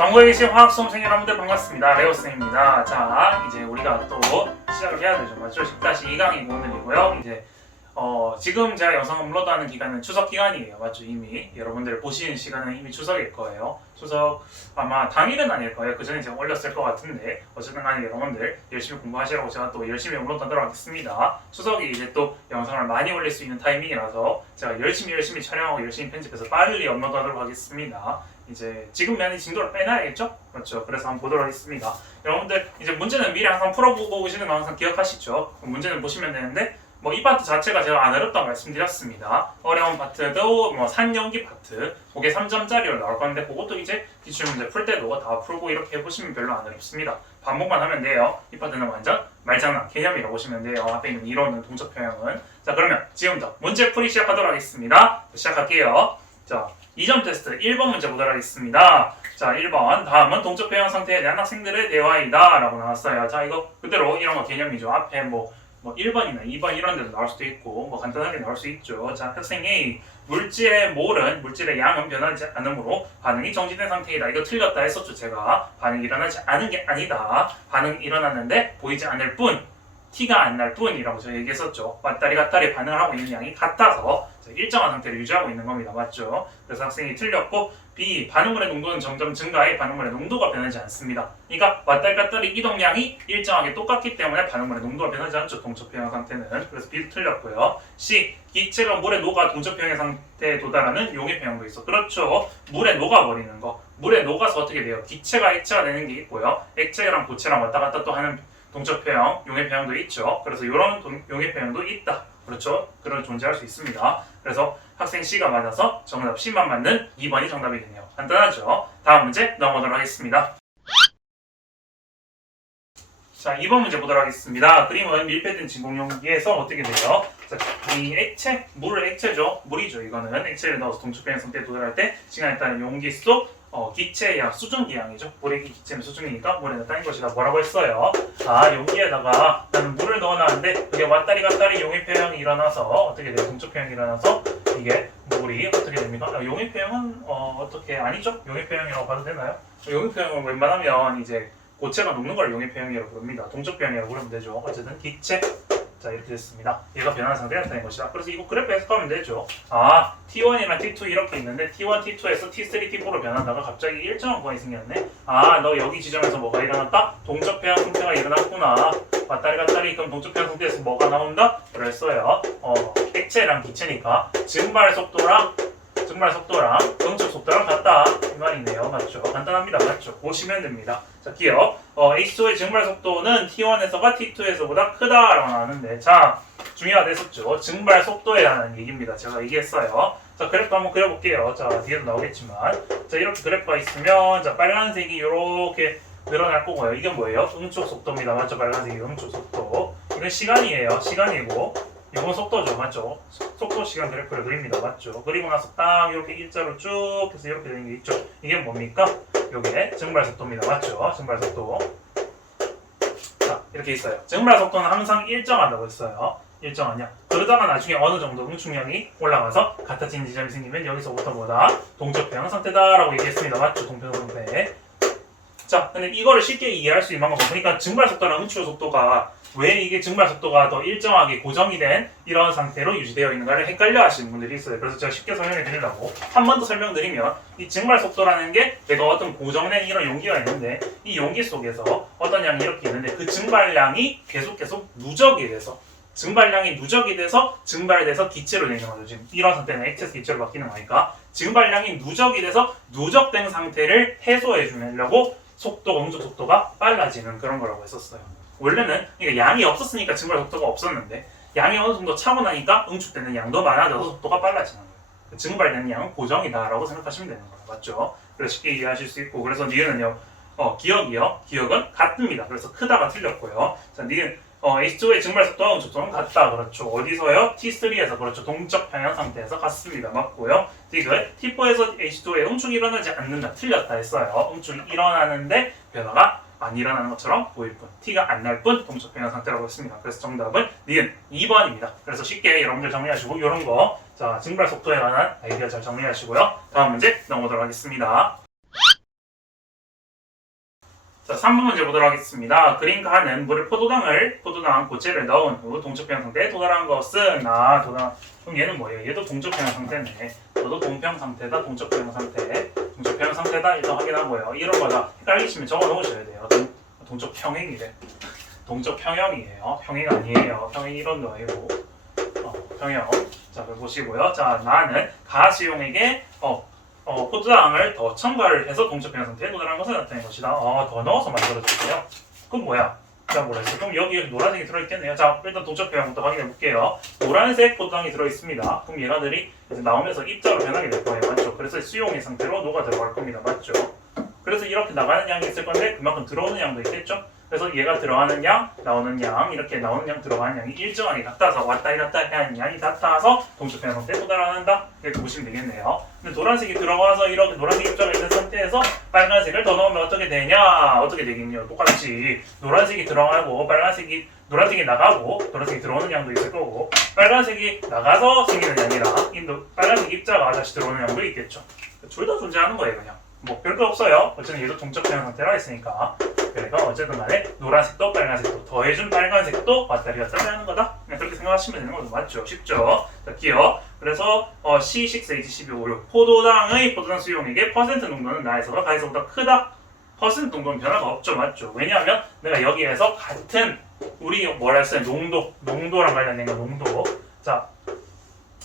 전국에 계신 화학수험생 여러분들 반갑습니다. 레오쌤입니다. 자, 이제 우리가 또 시작을 해야 되죠. 맞죠? 10-2강이 오늘이고요. 이제 지금 제가 영상 업로드하는 기간은 추석 기간이에요. 맞죠? 이미 여러분들 보시는 시간은 이미 추석일 거예요. 추석 아마 당일은 아닐 거예요. 그 전에 제가 올렸을 것 같은데 어쨌든 간에 여러분들 열심히 공부하시라고 제가 또 열심히 업로드하도록 하겠습니다. 추석이 이제 또 영상을 많이 올릴 수 있는 타이밍이라서 제가 열심히 촬영하고 열심히 편집해서 빨리 업로드하도록 하겠습니다. 이제 지금 많이 진도를 빼놔야겠죠? 그렇죠. 그래서 한번 보도록 하겠습니다. 여러분들 이제 문제는 미리 항상 풀어보고 오시는 거 항상 기억하시죠? 문제는 보시면 되는데 이 파트 자체가 제가 안 어렵다고 말씀드렸습니다. 어려운 파트도 산연기 파트 그게 3점짜리로 나올 건데 그것도 이제 기출문제 풀 때도 다 풀고 이렇게 해보시면 별로 안 어렵습니다. 반복만 하면 돼요. 이 파트는 완전 말장난 개념이라고 보시면 돼요. 앞에 있는 이론은 동적표형은. 자, 그러면 지금부터 문제 풀이 시작하도록 하겠습니다. 시작할게요. 자, 2점 테스트 1번 문제 보도록 하겠습니다. 자, 1번 다음은 동적표형 상태에 대한 학생들의 대화이다 라고 나왔어요. 자, 이거 그대로 이런 거 개념이죠. 앞에 1번이나 2번 이런 데도 나올 수도 있고 간단하게 나올 수 있죠. 자, 학생 A 물질의 몰은 물질의 양은 변하지 않으므로 반응이 정지된 상태이다. 이거 틀렸다 했었죠. 제가 반응이 일어나지 않은 게 아니다. 반응이 일어났는데 보이지 않을 뿐 티가 안 날 뿐이라고 저희 얘기했었죠. 왔다리 갔다리 반응을 하고 있는 양이 같아서 일정한 상태를 유지하고 있는 겁니다. 맞죠? 그래서 학생이 틀렸고 B 반응물의 농도는 점점 증가해 반응물의 농도가 변하지 않습니다. 그러니까 왔다리 갔다리 이동량이 일정하게 똑같기 때문에 반응물의 농도가 변하지 않죠. 동적표형 상태는. 그래서 B도 틀렸고요. C 기체가 물에 녹아 동적표형 상태에 도달하는 용해표형도 있어. 그렇죠. 물에 녹아버리는 거. 물에 녹아서 어떻게 돼요? 기체가 액체가 되는 게 있고요. 액체랑 고체랑 왔다 갔다 또 하는 동적표형, 용해표형도 있죠. 그래서 이런 용해표형도 있다. 그렇죠? 그런 존재할 수 있습니다. 그래서 학생 C가 맞아서 정답 C만 맞는 2번이 정답이겠네요. 간단하죠? 다음 문제 넘어가도록 하겠습니다. 자, 2번 문제 보도록 하겠습니다. 그림은 밀폐된 진공용기에서 어떻게 돼요? 자, 이 액체, 물 액체죠? 물이죠. 이거는 액체를 넣어서 동적표형 상태에 도달할 때 시간에 따른 용기 속 기체의 양, 수증기 양이죠. 물의 기체는 수증이니까 물에 따인 것이다. 뭐라고 했어요? 아, 용기에다가 나는 물을 넣어놨는데 그게 왔다리 갔다리 용해표형이 일어나서 어떻게 돼요? 동적표형이 일어나서 이게 물이 어떻게 됩니까? 용해표형은 어떻게 아니죠? 용해표형이라고 봐도 되나요? 용해표형은 웬만하면 이제 고체가 녹는 걸 용해표형이라고 부릅니다. 동적표형이라고 부르면 되죠. 어쨌든 기체. 자, 이렇게 됐습니다. 얘가 변하는 상태가 나타낸 것이다. 그래서 이거 그래프 해석하면 되죠. 아, T1이랑 T2 이렇게 있는데 T1, T2에서 T3, T4로 변하다가 갑자기 일정한 구간이 생겼네. 아, 너 여기 지점에서 뭐가 일어났다? 동적표형 상태가 일어났구나. 왔다리 갔다리 그럼 동적표형 상태에서 뭐가 나온다? 그랬어요. 액체랑 기체니까 증발 속도랑 응축 속도랑 같다 이 말이네요. 맞죠? 간단합니다. 맞죠? 보시면 됩니다. 자, 기억 H2의 증발 속도는 T1에서가 T2에서보다 크다라고 나왔는데 자, 중요하댔었죠. 증발 속도에 대한 얘기입니다. 제가 얘기했어요. 자, 그래프 한번 그려볼게요. 자, 뒤에도 나오겠지만 자, 이렇게 그래프가 있으면 자, 빨간색이 이렇게 늘어날 거고요. 이게 뭐예요? 응축 속도입니다. 맞죠? 빨간색이 응축 속도. 이건 시간이에요. 시간이고 이건 속도죠. 맞죠? 속도 시간 그래프를 그립니다. 맞죠? 그리고 나서 딱 이렇게 일자로 쭉 해서 이렇게 되는 게 있죠. 이게 뭡니까? 요게 증발 속도입니다. 맞죠? 증발 속도. 자, 이렇게 있어요. 증발 속도는 항상 일정하다고 했어요. 일정하냐? 그러다가 나중에 어느 정도 응축량이 올라가서 같아진 지점이 생기면 여기서부터 뭐다? 동적표형 상태다라고 얘기했습니다. 맞죠? 동적표형 상태. 자, 근데 이거를 쉽게 이해할 수 있는 방법은 그러니까 증발 속도랑 응축 속도가 왜 이게 증발 속도가 더 일정하게 고정이 된 이런 상태로 유지되어 있는가를 헷갈려 하시는 분들이 있어요. 그래서 제가 쉽게 설명해 드리려고 한 번 더 설명드리면 이 증발 속도라는 게 내가 어떤 고정된 이런 용기가 있는데 이 용기 속에서 어떤 양이 이렇게 있는데 그 증발량이 계속 누적이 돼서 증발돼서 기체로 되는 거죠. 지금 이런 상태는 액체에서 기체로 바뀌는 거니까 증발량이 누적이 돼서 누적된 상태를 해소해 주려고 속도, 응축 속도가 빨라지는 그런 거라고 했었어요. 원래는 그러니까 양이 없었으니까 증발 속도가 없었는데 양이 어느 정도 차고 나니까 응축되는 양도 많아져서 속도가 빨라지는 거예요. 증발되는 양은 고정이다라고 생각하시면 되는 거예요. 맞죠? 그래서 쉽게 이해하실 수 있고 그래서 니은은요. 기억은 같습니다. 그래서 크다가 틀렸고요. 자, 니은 H2의 증발 속도와 응축 속도는 같다. 그렇죠. 어디서요? T3에서 그렇죠. 동적 평형 상태에서 같습니다. 맞고요. 디귿 T4에서 H2의 응축이 일어나지 않는다. 틀렸다 했어요. 응축이 일어나는데 변화가 안 일어나는 것처럼 보일 뿐, 티가 안 날 뿐 동적 평형 상태라고 했습니다. 그래서 정답은 니은 2번입니다. 그래서 쉽게 여러분들 정리하시고 이런 거, 자, 증발 속도에 관한 아이디어 잘 정리하시고요. 다음 문제 넘어가도록 하겠습니다. 자, 3번 문제 보도록 하겠습니다. 그린 칸은 물에 포도당 고체를 넣은 후 동적평형 상태에 도달한 것은 그럼 얘는 뭐예요? 얘도 동적평형 상태네. 너도 동평 상태다, 동적평형 상태. 동적평형 상태다 일단 확인하고요. 이런 거다 헷갈리시면 적어 놓으셔야 돼요. 동적평행이래. 동적평형이에요. 평행 아니에요. 평행 이런 거예요. 평형. 자, 그걸 보시고요. 자, 나는 가수용에게 포도당을 더 첨가를 해서 동적평형 상태에 도달한 것을 나타낸 것이다. 더 넣어서 만들어줄게요. 그럼 뭐야? 자, 뭐랬어? 그럼 여기 노란색이 들어있겠네요. 자, 일단 동적평형부터 확인해 볼게요. 노란색 포도당이 들어있습니다. 그럼 얘네들이 이제 나오면서 입자로 변하게 될 거예요. 맞죠? 그래서 수용의 상태로 녹아 들어갈 겁니다. 맞죠? 그래서 이렇게 나가는 양이 있을 건데 그만큼 들어오는 양도 있겠죠? 그래서 얘가 들어가는 양, 나오는 양, 이렇게 나오는 양, 들어가는 양이 일정하게 같아서 왔다 갔다 하는 양이 같아서 동적평형 상태에 도달한다. 이렇게 보시면 되겠네요. 근데 노란색이 들어가서 이렇게 노란색 입자가 있는 상태에서 빨간색을 더 넣으면 어떻게 되냐? 어떻게 되겠냐? 똑같이 노란색이 들어가고 노란색이 나가고 노란색이 들어오는 양도 있을 거고 빨간색이 나가서 생기는 양이랑 빨간색 입자가 다시 들어오는 양도 있겠죠. 둘 다 존재하는 거예요, 그냥. 뭐 별거 없어요. 어쨌든 얘도 동적평형 상태라 했으니까. 그러니까 어쨌든 간에 노란색도 빨간색도 더해준 빨간색도 왔다리 갔다리 하는 거다. 그냥 그렇게 생각하시면 되는 거죠. 맞죠? 쉽죠? 자, 기억. 그래서 C6H12O6 포도당 수용액의 퍼센트 농도는 나에서가 가에서보다 크다. 퍼센트 농도는 변화가 없죠. 맞죠? 왜냐하면 내가 여기에서 같은 우리 뭐라 했어요? 농도랑 관련된 거 농도. 자,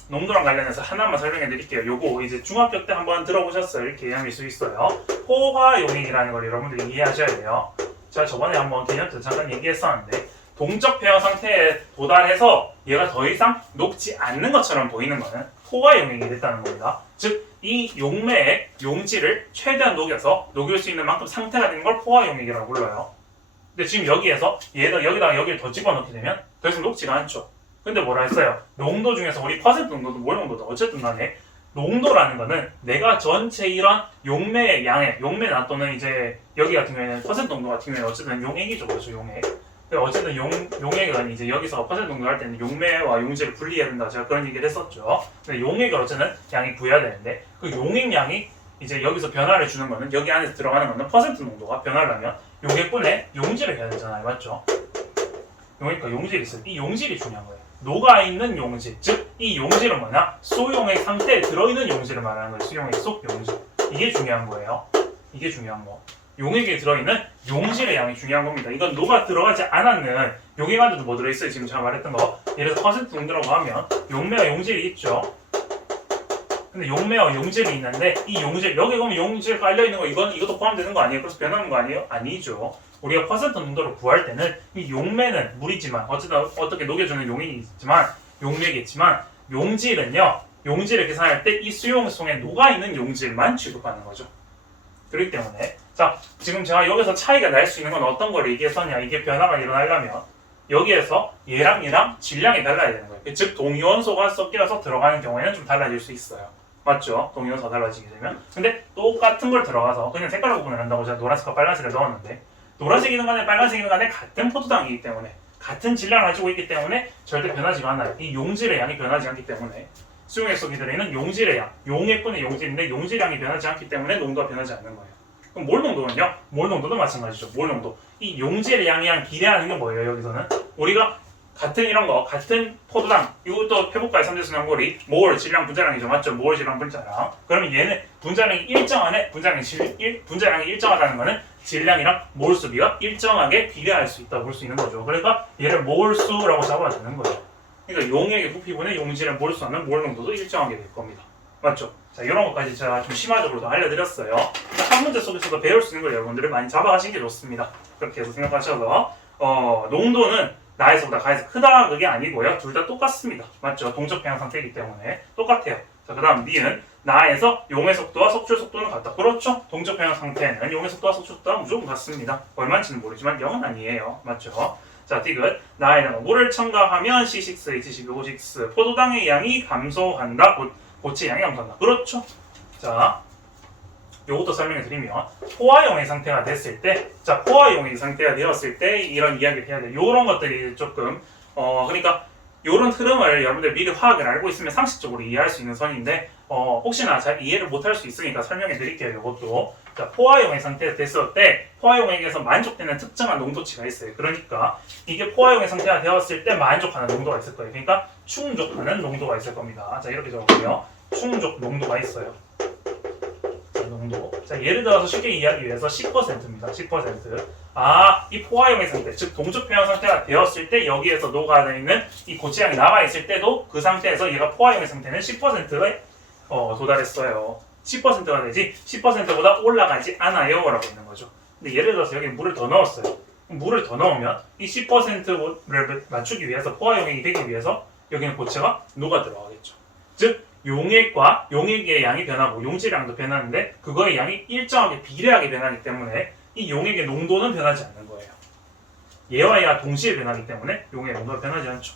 농도랑 관련해서 하나만 설명해 드릴게요. 요거 이제 중학교 때 한번 들어보셨어요. 이렇게 개념일 수 있어요. 포화용액이라는 걸 여러분들이 이해하셔야 돼요. 제가 저번에 한번 개념 때 잠깐 얘기했었는데 동적평형 상태에 도달해서 얘가 더 이상 녹지 않는 것처럼 보이는 거는 포화용액이 됐다는 겁니다. 즉 이 용매의 용질을 최대한 녹여서 녹일 수 있는 만큼 상태가 되는 걸 포화용액이라고 불러요. 근데 지금 여기에서 여기다가 여기를 더 집어넣게 되면 더 이상 녹지가 않죠. 근데 뭐라 했어요? 농도 중에서 우리 퍼센트 농도도 뭘 농도도 어쨌든 간에 농도라는 거는 내가 전체 이런 용매의 양의 용매나 또는 이제 여기 같은 경우에는 퍼센트 농도 같은 경우에는 어쨌든 용액이죠. 그렇죠. 용액. 어쨌든 용액은 이제 여기서 퍼센트 농도 할 때는 용매와 용질을 분리해야 된다. 제가 그런 얘기를 했었죠. 근데 용액을 어쨌든 양이 구해야 되는데 그 용액량이 이제 여기서 변화를 주는 거는 여기 안에서 들어가는 거는 퍼센트 농도가 변화를 하면 용액분에 용질을 해야 되잖아요. 맞죠? 그러니까 용질이 있어요. 이 용질이 중요한 거예요. 녹아있는 용질, 즉 이 용질은 뭐냐? 수용액 상태에 들어있는 용질을 말하는 거예요. 수용액 속 용질. 이게 중요한 거예요. 이게 중요한 거. 용액에 들어있는 용질의 양이 중요한 겁니다. 이건 녹아 들어가지 않았는 용액 안에도 뭐 들어있어요? 지금 제가 말했던 거. 예를 들어서 퍼센트 농도라고 하면 용매와 용질이 있죠. 근데 용매와 용질이 있는데 이 용질, 여기 보면 용질 깔려있는 거 이것도 포함되는 거 아니에요? 그래서 변하는 거 아니에요? 아니죠. 우리가 퍼센트 농도를 구할 때는 이 용매는 물이지만 어쨌든 어떻게 녹여주는 용액이겠지만 용질은요. 용질을 계산할 때 이 수용속에 녹아있는 용질만 취급하는 거죠. 그렇기 때문에 자 지금 제가 여기서 차이가 날 수 있는 건 어떤 걸 얘기했었냐. 이게 변화가 일어나려면 여기에서 얘랑 질량이 달라야 되는 거예요. 즉 동위원소가 섞여서 들어가는 경우에는 좀 달라질 수 있어요. 맞죠? 동위원소가 달라지게 되면. 근데 똑같은 걸 들어가서 그냥 색깔로 구분을 한다고 제가 노란색과 빨간색을 넣었는데 노란색이든 간에 빨간색이든 간에 같은 포도당이기 때문에 같은 질량을 가지고 있기 때문에 절대 변하지가 않아요. 이 용질의 양이 변하지 않기 때문에 수용액 속에 들어있는 용질의 양, 용액분의 용질인데 용질량이 변하지 않기 때문에 농도가 변하지 않는 거예요. 그럼 몰 농도는요? 몰 농도도 마찬가지죠. 몰 농도. 이 용질의 양이랑 비례하는 게 뭐예요? 여기서는 우리가 같은 이런 거, 같은 포도당 이것도 해볼까요? 3대 순환고리 몰, 질량, 분자량이죠. 맞죠? 몰, 질량, 분자량. 그러면 얘는 분자량이 일정하네. 분자량이 일정하다는 거는 질량이랑 몰수비가 일정하게 비례할 수 있다고 볼 수 있는 거죠. 그러니까 얘를 몰수라고 잡아야 되는 거예요. 그러니까 용액의 부피분의 용질의 몰수하면 몰 농도도 일정하게 될 겁니다. 맞죠? 자, 이런 것까지 제가 좀 심화적으로 더 알려드렸어요. 그러니까 한 문제 속에서도 배울 수 있는 걸 여러분들이 많이 잡아가시는 게 좋습니다. 그렇게 해서 생각하셔서 농도는 나에서보다 가에서 크다 그게 아니고요. 둘 다 똑같습니다. 맞죠? 동적평형 상태이기 때문에 똑같아요. 자, 그 다음 니은 나에서 용의 속도와 속출 속도는 같다. 그렇죠? 동적평형 상태는 용의 속도와 속출 속도가 무조건 같습니다. 얼마인지는 모르지만 0은 아니에요. 맞죠? 자, 디귿 나에다가 물을 첨가하면 C6H12O6 포도당의 양이 감소한다. 고체 양이 감소한다. 그렇죠? 자, 요것도 설명해 드리면 포화용의 상태가 됐을 때, 자, 포화용의 상태가 되었을 때 이런 이야기를 해야 돼요. 요런 것들이 조금 그러니까 이런 흐름을 여러분들 미리 화학을 알고 있으면 상식적으로 이해할 수 있는 선인데 혹시나 잘 이해를 못할 수 있으니까 설명해 드릴게요. 이것도 자, 포화용액 상태가 됐을 때 포화용액에서 만족되는 특정한 농도치가 있어요. 그러니까 이게 포화용액 상태가 되었을 때 만족하는 농도가 있을 거예요. 그러니까 충족하는 농도가 있을 겁니다. 자, 이렇게 적어볼게요. 충족 농도가 있어요. 자, 농도. 자, 예를 들어서 쉽게 이해하기 위해서 10%입니다. 10%. 이 포화용액 상태, 즉 동적 표현 상태가 되었을 때 여기에서 녹아있는 이 고체량이 남아있을 때도 그 상태에서 얘가 포화용액 상태는 10%에 도달했어요. 10%가 되지 10%보다 올라가지 않아요 라고 있는 거죠. 근데 예를 들어서 여기 물을 더 넣었어요. 물을 더 넣으면 이 10%를 맞추기 위해서 포화용액이 되기 위해서 여기는 고체가 녹아 들어가겠죠. 즉 용액의 양이 변하고 용질량도 변하는데 그거의 양이 일정하게 비례하게 변하기 때문에 이 용액의 농도는 변하지 않는 거예요. 얘와 얘가 동시에 변하기 때문에 용액의 농도가 변하지 않죠.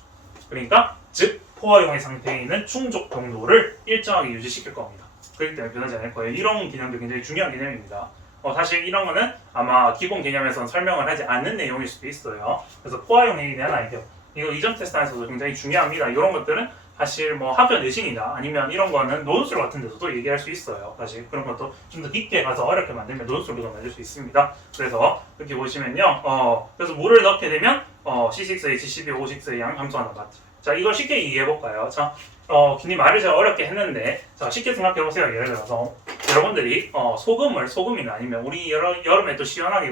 그러니까 즉 포화용액 상태에 있는 충족 농도를 일정하게 유지시킬 겁니다. 그렇기 때문에 변하지 않을 거예요. 이런 개념도 굉장히 중요한 개념입니다. 사실 이런 거는 아마 기본 개념에서는 설명을 하지 않는 내용일 수도 있어요. 그래서 포화용액에 대한 아이디어 이거 이전 테스트에서도 굉장히 중요합니다. 이런 것들은 사실 뭐 학교 내신이나 아니면 이런 거는 논술 같은 데서도 얘기할 수 있어요. 사실 그런 것도 좀 더 깊게 가서 어렵게 만들면 논술로도 만들 수 있습니다. 그래서 이렇게 보시면요. 그래서 물을 넣게 되면 C6H12O6의 양 감소하는 것 같아요. 자, 이걸 쉽게 이해해 볼까요? 자, 괜히 말을 제가 어렵게 했는데, 자, 쉽게 생각해 보세요. 예를 들어서 여러분들이 소금이나 아니면 우리 여름에 또 시원하게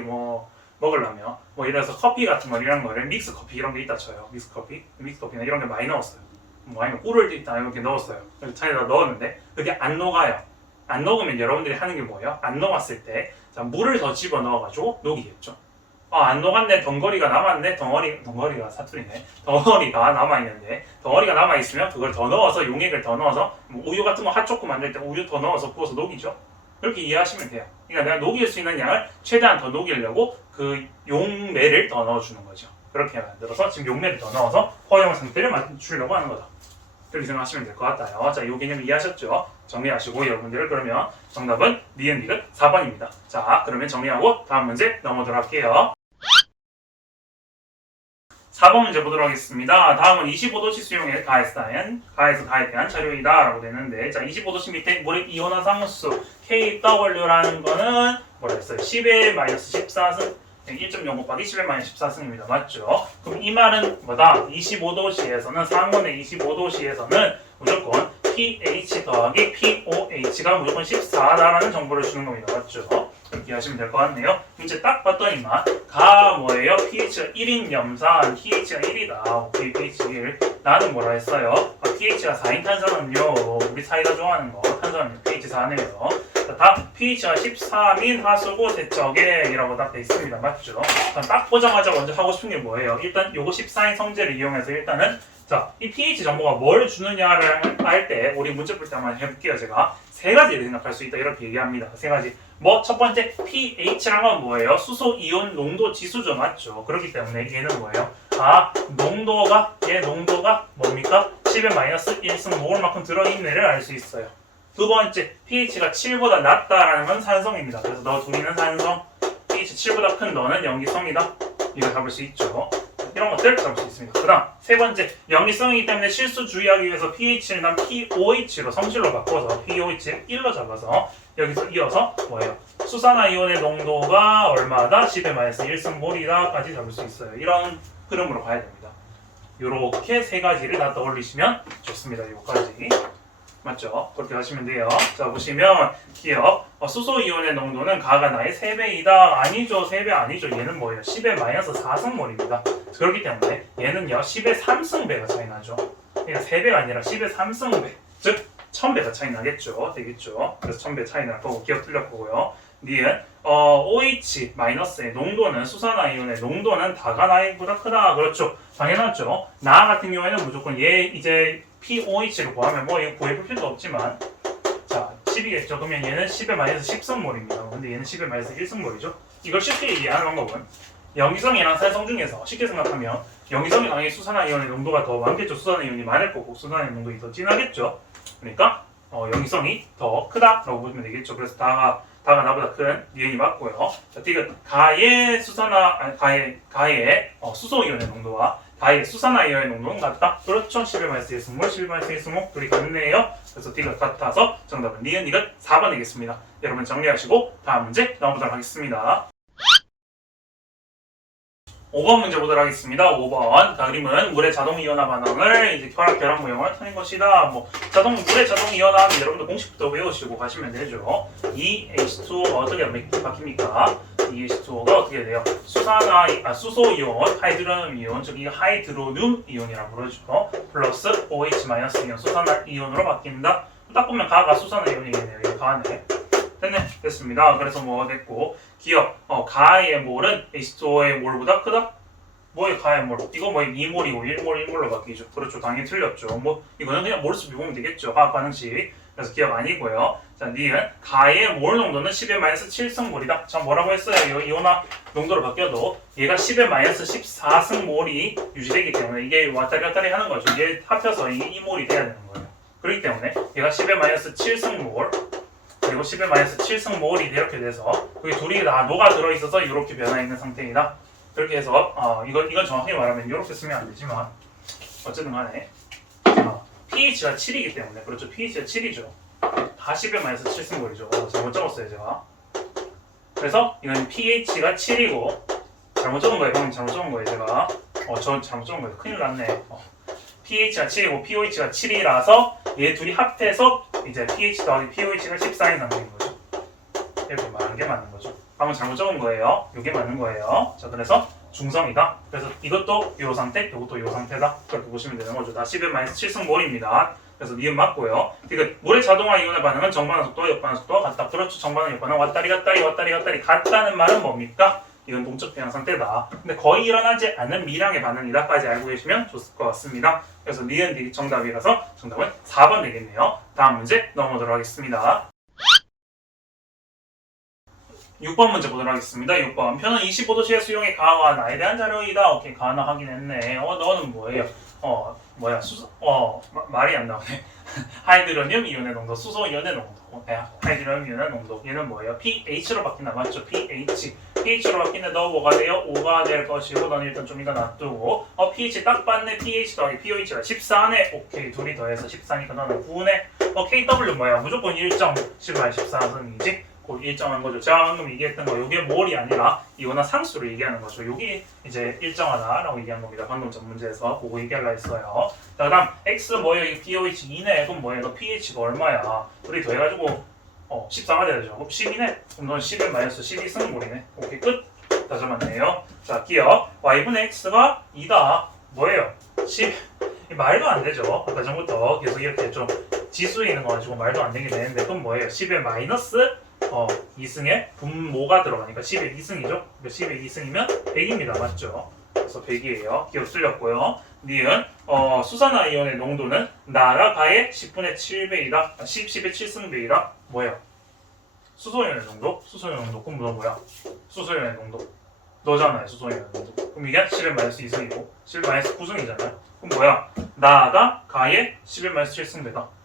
먹으려면 예를 들어서 커피 같은 거 이런 거를 믹스 커피 이런 게 있다 쳐요. 믹스 커피나 이런 게 많이 넣었어요. 아니면 꿀을 있다 이렇게 넣었어요. 잔에다 넣었는데 그게 안 녹아요. 안 녹으면 여러분들이 하는 게 뭐예요? 안 녹았을 때 자, 물을 더 집어 넣어가지고 녹이겠죠. 안 녹았네. 덩어리가 남았네. 덩어리가 사투리네. 덩어리가 남아있는데 덩어리가 남아있으면 그걸 더 넣어서 용액을 더 넣어서 우유 같은 거 핫초코 만들 때 우유 더 넣어서 부어서 녹이죠. 그렇게 이해하시면 돼요. 그러니까 내가 녹일 수 있는 양을 최대한 더 녹이려고 그 용매를 더 넣어주는 거죠. 그렇게 만들어서 지금 용매를 더 넣어서 포화용 상태를 맞추려고 하는 거다. 그렇게 생각하시면 될 것 같아요. 자, 이 개념 이해하셨죠? 정리하시고 여러분들 그러면 정답은 니은디귿 4번입니다. 자, 그러면 정리하고 다음 문제 넘어가도록 할게요. 4번 문제 보도록 하겠습니다. 다음은 25도씨 수용액 가에서 가에 대한 자료이다 라고 되는데 자 25도씨 밑에 물의 이온화상수 KW라는 거는 뭐라 했어요? 10의 마이너스 14승 1.0 곱하기 10의 마이너스 14승입니다. 맞죠? 그럼 이 말은 뭐다? 25도씨에서는 상온의 25도씨에서는 무조건 pH 더하기 POH가 무조건 14다라는 정보를 주는 겁니다. 맞죠? 이렇게 하시면 될 것 같네요. 문제 딱 봤더니만 가 뭐예요? pH가 1인 염산 pH가 1이다. 오케이, pH 1. 나는 뭐라 했어요? pH가 4인 탄산음료 우리 사이다 좋아하는 거 탄산음료 pH 4네요. 다 pH가 13인 하수구 세척액이라고 딱 돼 있습니다. 맞죠? 딱 보자마자 먼저 하고 싶은 게 뭐예요? 일단 요거 14인 성질을 이용해서 일단은 자, 이 pH 정보가 뭘 주느냐를 할 때 우리 문제 풀 때 한번 해볼게요. 제가 세 가지를 생각할 수 있다 이렇게 얘기합니다. 세 가지. 첫 번째 pH란 건 뭐예요? 수소 이온 농도 지수죠. 맞죠? 그렇기 때문에 얘는 뭐예요? 얘 농도가 뭡니까? 10의 마이너스 1승 모을 만큼 들어있네를 알 수 있어요. 두 번째, pH가 7보다 낮다라는 건 산성입니다. 그래서 너 둘이는 산성, pH 7보다 큰 너는 염기성이다. 이거 잡을 수 있죠. 이런 것들 잡을 수 있습니다. 그 다음, 세 번째, 염기성이기 때문에 실수 주의하기 위해서 pH를 난 POH로 성질로 바꿔서 pOH를 1로 잡아서 여기서 이어서 뭐예요? 수산화이온의 농도가 얼마다? 10의 마이너스 1승몰이다까지 잡을 수 있어요. 이런 흐름으로 가야 됩니다. 이렇게 세 가지를 다 떠올리시면 좋습니다. 여기까지. 맞죠? 그렇게 하시면 돼요. 자, 보시면 기억 수소이온의 농도는 가가 나의 3배이다. 아니죠. 3배 아니죠. 얘는 뭐예요? 10의 마이너스 4승몰입니다. 그렇기 때문에 얘는요. 10의 3승배가 차이 나죠. 그러니까 3배가 아니라 10의 3승배. 즉 1000배가 차이 나겠죠. 되겠죠. 그래서 1000배 차이 날 거고 기억 틀렸 거고요. 니은 OH 마이너스의 농도는 수산화이온의 농도는 다가 나이보다 크다. 그렇죠. 당연하죠. 나 같은 경우에는 무조건 얘 이제 POH를 구하면 이거 구해볼 필요도 없지만 자 10이겠죠. 그러면 얘는 10의 마이너스 10승몰입니다. 근데 얘는 10의 마이너스 1승몰이죠. 이걸 쉽게 이해하는 방법은 염기성이랑 산성 중에서 쉽게 생각하면 염기성이 당연히 수산화이온의 농도가 더 많겠죠. 수산화이온이 많을 거고 수산화이온 농도가 더 진하겠죠. 그러니까 염기성이 더 크다라고 보시면 되겠죠. 그래서 다가 나보다 큰 니은이 맞고요. 자, 디귿 가의 수소이온의 농도와 가의 수산화이온의 농도는 같다. 그렇죠. 11-1승몰, 11-1승목 둘이 같네요. 그래서 D가 같아서 정답은 니은 이것 4번 되겠습니다. 여러분 정리하시고 다음 문제 넘어가도록 하겠습니다. 5번 문제 보도록 하겠습니다. 5번. 자, 그림은 물의 자동 이온화 반응을 이제 혈압 결합 모형을 터는 것이다. 물의 자동 이온화는 여러분들 공식부터 외우시고 가시면 되죠. 이 H2O가 어떻게 바뀝니까? 이 H2O가 어떻게 돼요? 수소 이온, 하이드로늄 이온, 즉 이 하이드로늄 이온이라고 부르죠. 플러스 OH- 이온, 수산화 이온으로 바뀐다. 딱 보면 가가 수산화 이온이겠네요. 이 가네. 됐네. 됐습니다. 그래서 됐고 기억. 가의 몰은 H2O의 몰보다 크다? 뭐의 가의 몰? 이거 2몰이고 1몰로 바뀌죠. 그렇죠. 당연히 틀렸죠. 이거는 그냥 몰수 비보면 되겠죠. 화학 반응식. 그래서 기억 아니고요. 자, 니은 가의 몰 농도는 10-7승몰이다. 자, 뭐라고 했어요? 이온화 농도로 바뀌어도 얘가 10-14승몰이 유지되기 때문에 이게 왔다리 갔다리 하는 거죠. 이게 합쳐서 이 몰이 돼야 되는 거예요. 그렇기 때문에 얘가 10-7승몰 그리고 10-7승몰이 이렇게 돼서 그게 둘이 다 녹아 들어있어서 이렇게 변화 있는 상태이다. 그렇게 해서 이건 정확히 말하면 이렇게 쓰면 안 되지만 어쨌든 간에 pH가 7이기 때문에 그렇죠. pH가 7이죠. 다 10-7승몰이죠. 잘못 적었어요 제가. 그래서 이건 pH가 7이고 잘못 적은 거예요. 방금 잘못 적은 거예요 제가. 저 잘못 적은 거예요. 큰일 났네. pH가 7이고 pOH가 7이라서 얘 둘이 합해서 이제 pH 더하기 pOH가 14인 상태인 거죠. 이렇게 말하는 게 맞는 거죠. 방금 잘못 적은 거예요. 이게 맞는 거예요. 자, 그래서 중성이다. 그래서 이것도 이 상태, 이것도 이 상태다. 그렇게 보시면 되는 거죠. 다 10-7승몰입니다. 그래서 니은 맞고요. 그러니까 물의 자동화 이온의 반응은 정반응 속도와 역반응 속도가 같다. 그렇죠. 정반응 역반응 왔다리 갔다리 같다는 말은 뭡니까? 이건 동적 변형 상태다. 근데 거의 일어나지 않는 미량의 반응이다까지 알고 계시면 좋을 것 같습니다. 그래서 니은 D 정답이라서 정답은 4번 되겠네요. 다음 문제 넘어가도록 하겠습니다. 6번 문제 보도록 하겠습니다. 6번. 표는 25도씨의 수용의 가와 나에 대한 자료이다. 오케이, 가나 확인했네. 너는 뭐예요? 말이 안 나오네. 하이드로늄 이온의 농도, 수소 이온의 농도. 하이드로늄 이온의 농도. 얘는 뭐예요? pH로 바뀐다. 맞죠? pH로 바뀌는데 너 뭐가 돼요? 5가 될 것이고 너는 일단 좀 이거 놔두고 pH 딱 봤네. pH 더하기 pOH가 14네. 오케이, 둘이 더해서 14니까 너는 9네. KW 뭐야? 무조건 1.10-14승이지? 그 일정한 거죠. 제가 방금 얘기했던 거, 이게 몰이 아니라 이온화 상수를 얘기하는 거죠. 이게 이제 일정하다라고 얘기한 겁니다. 방금 전 문제에서 그거 얘기하려 했어요. 자, 그다음 x 뭐예요? 이 pOH 2네. 그럼 뭐예요? 너 pH가 얼마야? 둘이 더해가지고 14가 되죠. 그럼 10이네. 그럼 넌 11-12승몰이네. 오케이, 끝. 다 잡았네요. 자, 기억 y분의 x가 2다. 뭐예요? 10. 말도 안 되죠. 아까 전부터 계속 이렇게 좀 지수에 있는 거 가지고 말도 안 되게 되는데 그럼 뭐예요? 10의 마이너스 2승에 분모가 들어가니까 10의 2승이죠. 그러니까 10의 2승이면 100입니다. 맞죠? 그래서 100이에요. 기억 틀렸고요. 니은 수산화 이온의 농도는 나가 가의 10분의 7배이다. 10의 7승배이다. 뭐예요? 수소이온의 농도? 수소이온의 농도. 그럼 너 뭐야? 수소이온의 농도. 너잖아요. 수소이온의 농도. 그럼 이게 10-2승이고 10-9승이잖아요. 그럼 뭐야? 나가 가의 11-7승배다.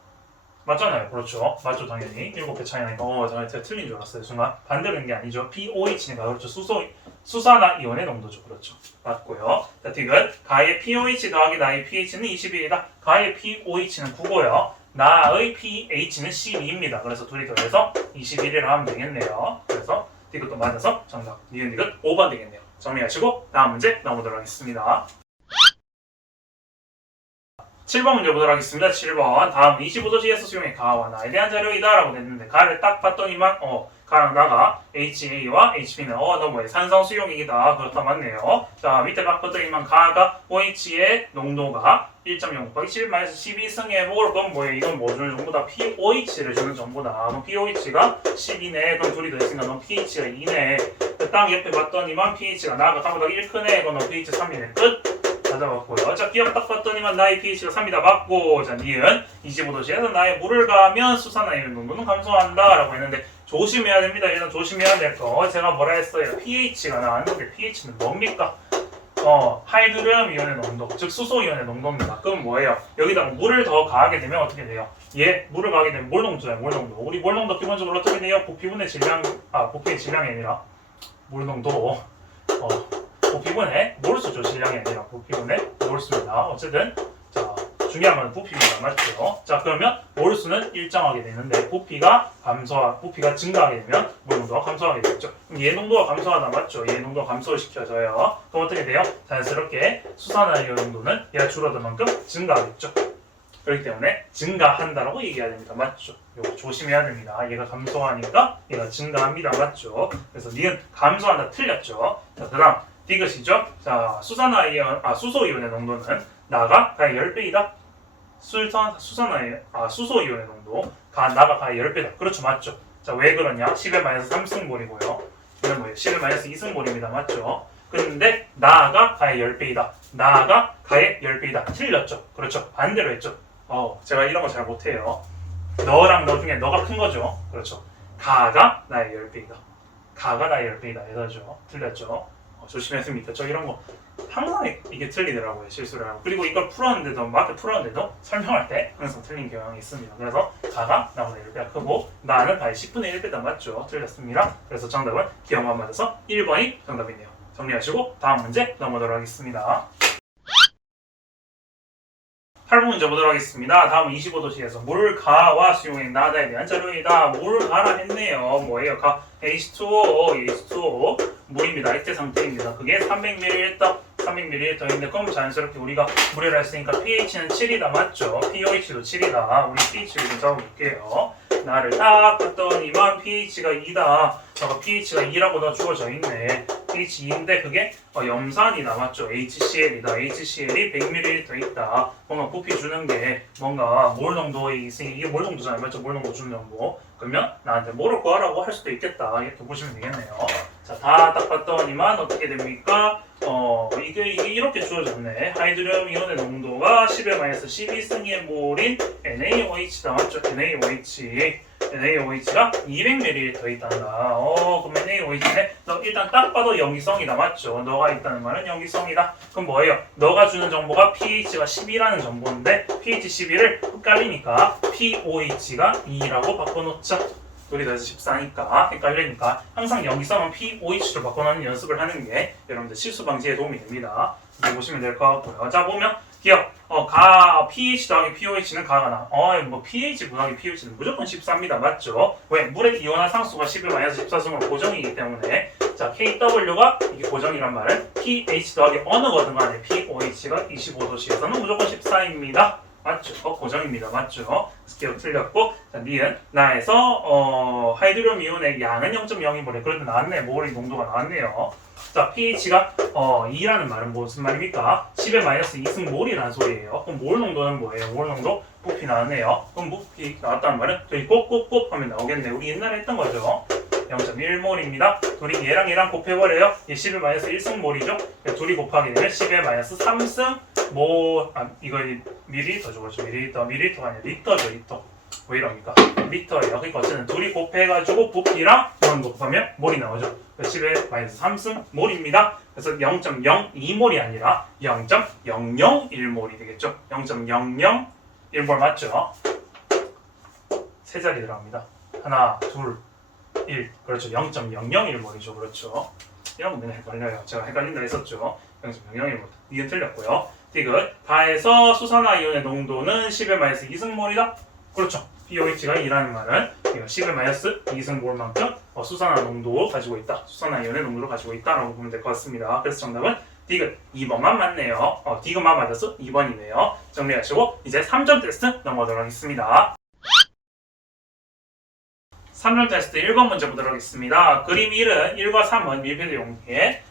맞잖아요. 그렇죠. 맞죠, 당연히. 7배 차이 나니까 제가 틀린 줄 알았어요. 순간 반대로 된 게 아니죠. pOH니까 그렇죠. 수산화 이온의 농도죠. 그렇죠. 맞고요. 자, 디귿 가의 pOH 더하기 나의 pH는 21이다. 가의 pOH는 9고요. 나의 pH는 12입니다. 그래서 둘이 더해서 21이라 하면 되겠네요. 그래서 디귿도 맞아서 정답 니은 디귿 5번 되겠네요. 정리하시고 다음 문제 넘어가도록 하겠습니다. 7번 문제 보도록 하겠습니다. 7번. 다음 25도씨에서 수용의 가와 나에 대한 자료이다 라고 됐는데 가를 딱 봤더니만 가랑 나가 HA와 HB는 너 뭐야 산성 수용액이다. 그렇다 맞네요. 자, 밑에 딱 봤더니만 가가 OH의 농도가 1.0 곱하기 11-12승에 그럼 뭐예요? 이건 뭐 주는 정보다? pOH를 주는 정보다. 그럼 pOH가 12네. 그럼 둘이 더했으니까 넌 pH가 2네. 딱 옆에 봤더니만 pH가 나가 가보다 1 크네. 그럼 너 pH 3이네. 끝. 찾아봤고요. 자, 기억 딱 봤더니만 나의 pH가 3이다. 맞고, 자, 니은 25도씨에서 나의 물을 가하면 수산화 이온 농도는 감소한다 라고 했는데 조심해야 됩니다. 일단 조심해야 될 거. 제가 뭐라 했어요? pH가 나왔는데 pH는 뭡니까? 하이드로늄 이온의 농도, 즉 수소 이온의 농도입니다. 그럼 뭐예요? 여기다 물을 더 가하게 되면 어떻게 돼요? 물을 가하게 되면 몰 농도잖아요. 몰 농도. 우리 몰 농도 기본적으로 어떻게 돼요? 부피분의 질량, 부피의 질량이 아니라 몰 농도. 부피분의 몰수죠. 질량이 아니라 부피분의 몰수입니다. 어쨌든 자 중요한 건 부피입니다. 맞죠? 자 그러면 몰수는 일정하게 되는데 부피가 증가하게 되면 물 농도가 감소하게 되겠죠. 그럼 얘 농도가 감소하다 맞죠? 얘 농도가 감소를 시켜줘요. 그럼 어떻게 돼요? 자연스럽게 수산화이온 농도는 얘가 줄어든 만큼 증가하겠죠. 그렇기 때문에 증가한다라고 얘기해야 됩니다. 맞죠? 이거 조심해야 됩니다. 얘가 감소하니까 얘가 증가합니다. 맞죠? 그래서 니은 감소한다 틀렸죠. 자, 그 다음 디귿이죠. 자, 수소이온의 농도는 나가 가의 10배이다. 수소이온의 농도 나가 가의 10배다. 그렇죠. 맞죠? 자, 왜 그러냐? 10의 마이너스 3승몰이고요. 이건 뭐예요? 10의 마이너스 2승몰입니다. 맞죠? 근데 나가 가의 10배이다. 나가 가의 10배이다. 틀렸죠? 그렇죠. 반대로 했죠. 제가 이런 거 잘 못해요. 너랑 너 중에 너가 큰 거죠. 그렇죠. 가가 나의 10배이다. 가가 나의 10배이다. 해서죠. 틀렸죠. 조심했습니다. 저 이런 거 항상 이게 틀리더라고요. 실수를 하고. 그리고 이걸 풀었는데도 마트 풀었는데도 설명할 때 항상 틀린 경향이 있습니다. 그래서 가가 나보다 10배가 크고 나는 가의 10분의 1배다. 맞죠? 틀렸습니다. 그래서 정답은 기억만 맞아서 1번이 정답이네요. 정리하시고 다음 문제 넘어가도록 하겠습니다. 8번 문제 보도록 하겠습니다. 다음은 25도시에서 물가와 수용액 나다에 대한 자료이다. 물가라 했네요. 뭐예요? H2O 물입니다. 액체 상태입니다. 그게 300ml,300ml인데 그럼 자연스럽게 우리가 물이라 했으니까 pH는 7이다. 맞죠? pOH도 7이다. 우리 pH를 좀 적어볼게요. 나를 딱 봤더니만 pH가 2다. 저거 pH가 2라고 다 주어져 있네. pH 2인데 그게 염산이 남았죠. HCl이다. HCl이 100ml 있다. 뭔가 부피 주는 게 뭔가 몰 농도에 있으니 이게 몰 농도잖아요. 맞죠? 몰 농도 주는 정도. 그러면 나한테 뭐를 구하라고 할 수도 있겠다. 이렇게 보시면 되겠네요. 자, 다 딱 봤더니만 어떻게 됩니까? 이게 이렇게 주어졌네. 하이드로늄 이온의 농도가 10의 마이너스 12승의 몰인 NaOH다. 맞죠? NaOH가 200ml 있단다. 그럼 NaOH는 너 일단 딱 봐도 염기성이다. 맞죠? 너가 있다는 말은 염기성이다. 그럼 뭐예요? 너가 주는 정보가 pH가 10이라는 정보인데 pH 11을 헷갈리니까 pOH가 2라고 바꿔놓자. 둘이 더해서 14니까 헷갈리니까 항상 염기성은 pOH로 바꿔놓는 연습을 하는 게 여러분들 실수 방지에 도움이 됩니다. 이렇게 보시면 될 것 같고요. 자 보면 기억 pH 더하기 pOH는 가가 나. pH 분하기 pOH는 무조건 14입니다. 맞죠? 왜? 물의 기온화 상수가 11-14승으로 고정이기 때문에 자 KW가 이게 고정이란 말은 pH 더하기 어느 거든 간에 pOH가 25도씨에서는 무조건 14입니다. 맞죠? 고정입니다. 맞죠? 스케일 틀렸고 자, 니은 나에서 하이드로늄 이온의 양은 0.02몰에 그래도 나왔네. 몰의 농도가 나왔네요. 자, pH가 2라는 말은 무슨 말입니까? 10의 마이너스 2승 몰이라는 소리예요. 그럼 몰 농도는 뭐예요? 몰 농도 부피 나왔네요. 그럼 부피 나왔다는 말은 저희 꼭꼭꼭 하면 나오겠네. 우리 옛날에 했던 거죠. 0.1몰입니다. 둘이 얘랑 곱해버려요. 얘 10의 마이너스 1승몰이죠. 둘이 곱하게 되면 10의 마이너스 3승 몰, 이거 밀리리터 적었죠. 밀리리터가 아니라 리터죠. 리터. 왜 이럽니까? 리터예요. 그러니까 어쨌든 둘이 곱해가지고 부피랑 이런 거 곱하면 몰이 나오죠. 10의 마이너스 3승 몰입니다. 그래서 0.02몰이 아니라 0.001몰이 되겠죠. 0.001몰 맞죠? 세 자리 들어갑니다. 하나, 둘, 1. 그렇죠. 0.001몰이죠. 그렇죠. 이런 거 맨날 헷갈려요. 제가 헷갈린다 했었죠. 0.001몰. 이건 틀렸고요. 디귿. 다에서 수산화이온의 농도는 10의 마이너스 2승몰이다. 그렇죠. pOH가 2라는 말은 10의 마이너스 2승몰만큼 수산화 농도 가지고 있다. 수산화이온의 농도를 가지고 있다라고 보면 될 것 같습니다. 그래서 정답은 디귿 2번만 맞네요. 디귿만 맞아서 2번이네요. 정리하시고 이제 3점 테스트 넘어가도록 하겠습니다. 3점 테스트 1번 문제 보도록 하겠습니다. 그림 1은 1과 3은 밀폐된 용기에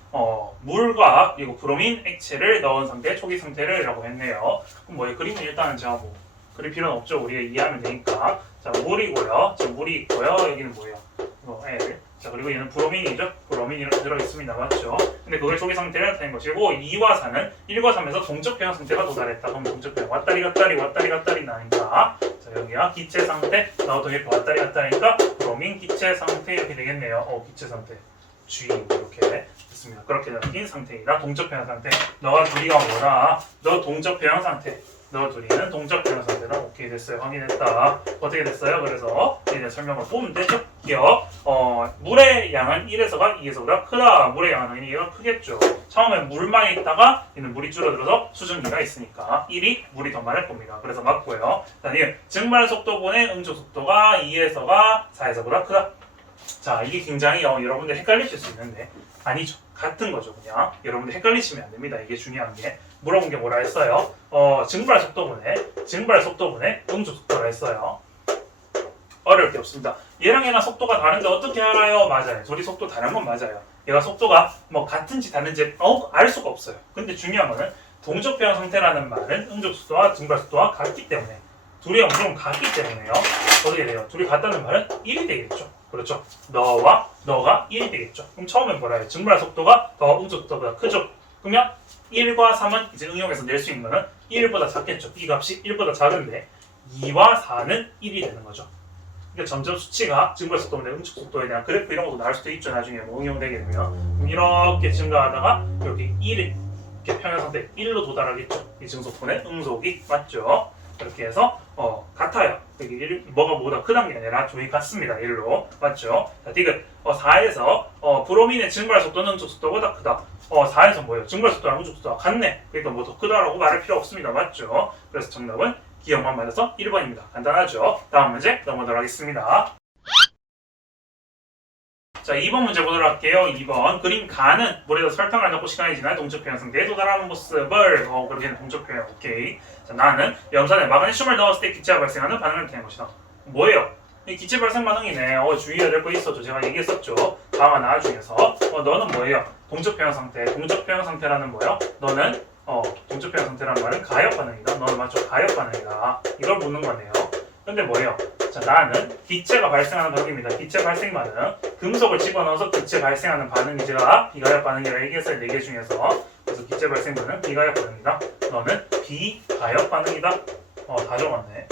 물과 그리고 브로민 액체를 넣은 상태, 초기 상태를 라고 했네요. 그럼 뭐예요? 그림은 일단은 제가 그릴 필요는 없죠. 우리가 이해하면 되니까. 자, 물이고요. 지금 물이 있고요. 여기는 뭐예요? 이거 L. 자, 그리고 얘는 브로민이죠. 브로민 이렇게 들어있습니다. 맞죠? 근데 그걸 초기 상태를 나타낸 것이고 2와 4는 1과 3에서 동적 평형 상태가 도달했다. 그럼 동적 평형 왔다리 갔다리 나니까 자, 여기야 기체 상태 나도 이렇게 왔다리 갔다리니까 브로민 기체 상태 이렇게 되겠네요. 기체 상태. G 이렇게 됐습니다. 그렇게 나타낸 상태이다. 동적 평형 상태. 너가 둘이가 뭐라? 너 동적 평형 상태. 너 둘이는 동적 변화 상태다. 오케이 됐어요. 확인했다. 어떻게 됐어요? 그래서 이제 설명을 보면 되죠. 물의 양은 1에서가 2에서보다 크다. 물의 양은 2가 크겠죠. 처음에 물만 있다가 이는 물이 줄어들어서 수증기가 있으니까 1이 물이 더 많을 겁니다. 그래서 맞고요. 다음 증발 속도분의 응축 속도가 2에서가 4에서보다 크다. 자, 이게 굉장히 여러분들 헷갈리실 수 있는데 아니죠. 같은 거죠. 그냥 여러분들 헷갈리시면 안 됩니다. 이게 중요한 게 물어본 게 뭐라 했어요? 증발 속도분의 응축 속도라 했어요. 어려울 게 없습니다. 얘랑 속도가 다른데 어떻게 알아요? 맞아요. 둘이 속도 다른 건 맞아요. 얘가 속도가 뭐 같은지 다른지 알 수가 없어요. 근데 중요한 거는 동적 변화 상태라는 말은 응축 속도와 증발 속도와 같기 때문에 둘이 무조건 같기 때문에요. 어떻게 돼요? 둘이 같다는 말은 1이 되겠죠. 그렇죠. 너와 너가 1이 되겠죠. 그럼 처음엔 뭐라 해요? 증발 속도가 더 응축 속도보다 크죠. 그러면 1과 3은 이제 응용해서 낼 수 있는 거는 1보다 작겠죠. 이 값이 1보다 작은데 2와 4는 1이 되는 거죠. 그러니까 점점 수치가 증발 속도나 응축 속도에 대한 그래프 이런 것도 나올 수도 있죠. 나중에 뭐 응용되게 되면. 그럼 이렇게 증가하다가 이렇게 1이 이렇게 평형 상태 1로 도달하겠죠. 이 증속분의 응속이 맞죠. 이렇게 해서 같아요. 뭐가 뭐보다 크다는 게 아니라 둘이 같습니다. 1로 맞죠? 자, 디귿 4에서 브로민의 증발 속도는 응축 속도보다 크다. 4에서 뭐예요? 증발 속도랑 응축 속도가 같네. 그러니까 뭐 더 크다라고 말할 필요 없습니다. 맞죠? 그래서 정답은 기억만 맞아서 1번입니다. 간단하죠? 다음 문제 넘어가도록 하겠습니다. 자, 2번 문제 보도록 할게요. 2번 그림 가는 물에서 설탕을 넣고 시간이 지나 동적 표현 상태에 도달하는 모습을 그렇게 동적 표현 오케이. 자, 나는 염산에 마그네슘을 넣었을 때 기체가 발생하는 반응을 나타낸 것이다. 뭐예요? 이 기체 발생 반응이네. 주의해야 될 거 있었죠. 제가 얘기했었죠. 다음 하나 중에서 너는 뭐예요? 동적 표현 상태. 동적 표현 상태라는 뭐예요? 너는 동적 표현 상태라는 말은 가역 반응이다. 너는 맞죠? 가역 반응이다. 이걸 묻는 거네요. 근데 뭐예요? 자, 나는 기체가 발생하는 반응입니다. 기체 발생 반응. 금속을 집어넣어서 기체 발생하는 반응이 제가 비가역 반응이라고 얘기했어요. 4개 중에서. 그래서 기체 발생 반응 비가역 반응이다. 너는 비가역 반응이다. 다 적었네.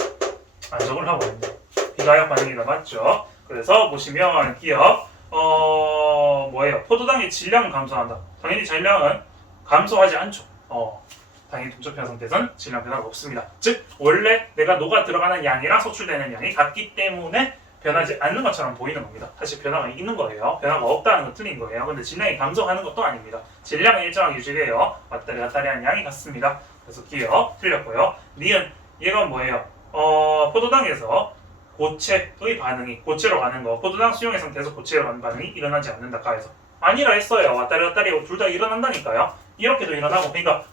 안 적으려고 했네. 비가역 반응이다. 맞죠? 그래서 보시면 기억 뭐예요? 포도당의 질량은 감소한다. 당연히 질량은 감소하지 않죠. 당연히 동적 변화 상태에선 질량 변화가 없습니다. 즉 원래 내가 녹아 들어가는 양이랑 소출되는 양이 같기 때문에 변하지 않는 것처럼 보이는 겁니다. 사실 변화가 있는 거예요. 변화가 없다는 건 틀린 거예요. 근데 질량이 감소하는 것도 아닙니다. 질량은 일정하게 유지돼요. 왔다리 갔다리 하는 양이 같습니다. 그래서 기억 틀렸고요. 니은 얘가 뭐예요? 포도당에서 고체의 반응이 고체로 가는 거, 포도당 수용의 상태에서 고체로 가는 반응이 일어나지 않는다. 가에서 아니라 했어요. 왔다리 갔다리 둘 다 일어난다니까요. 이렇게도 일어나고, 그러니까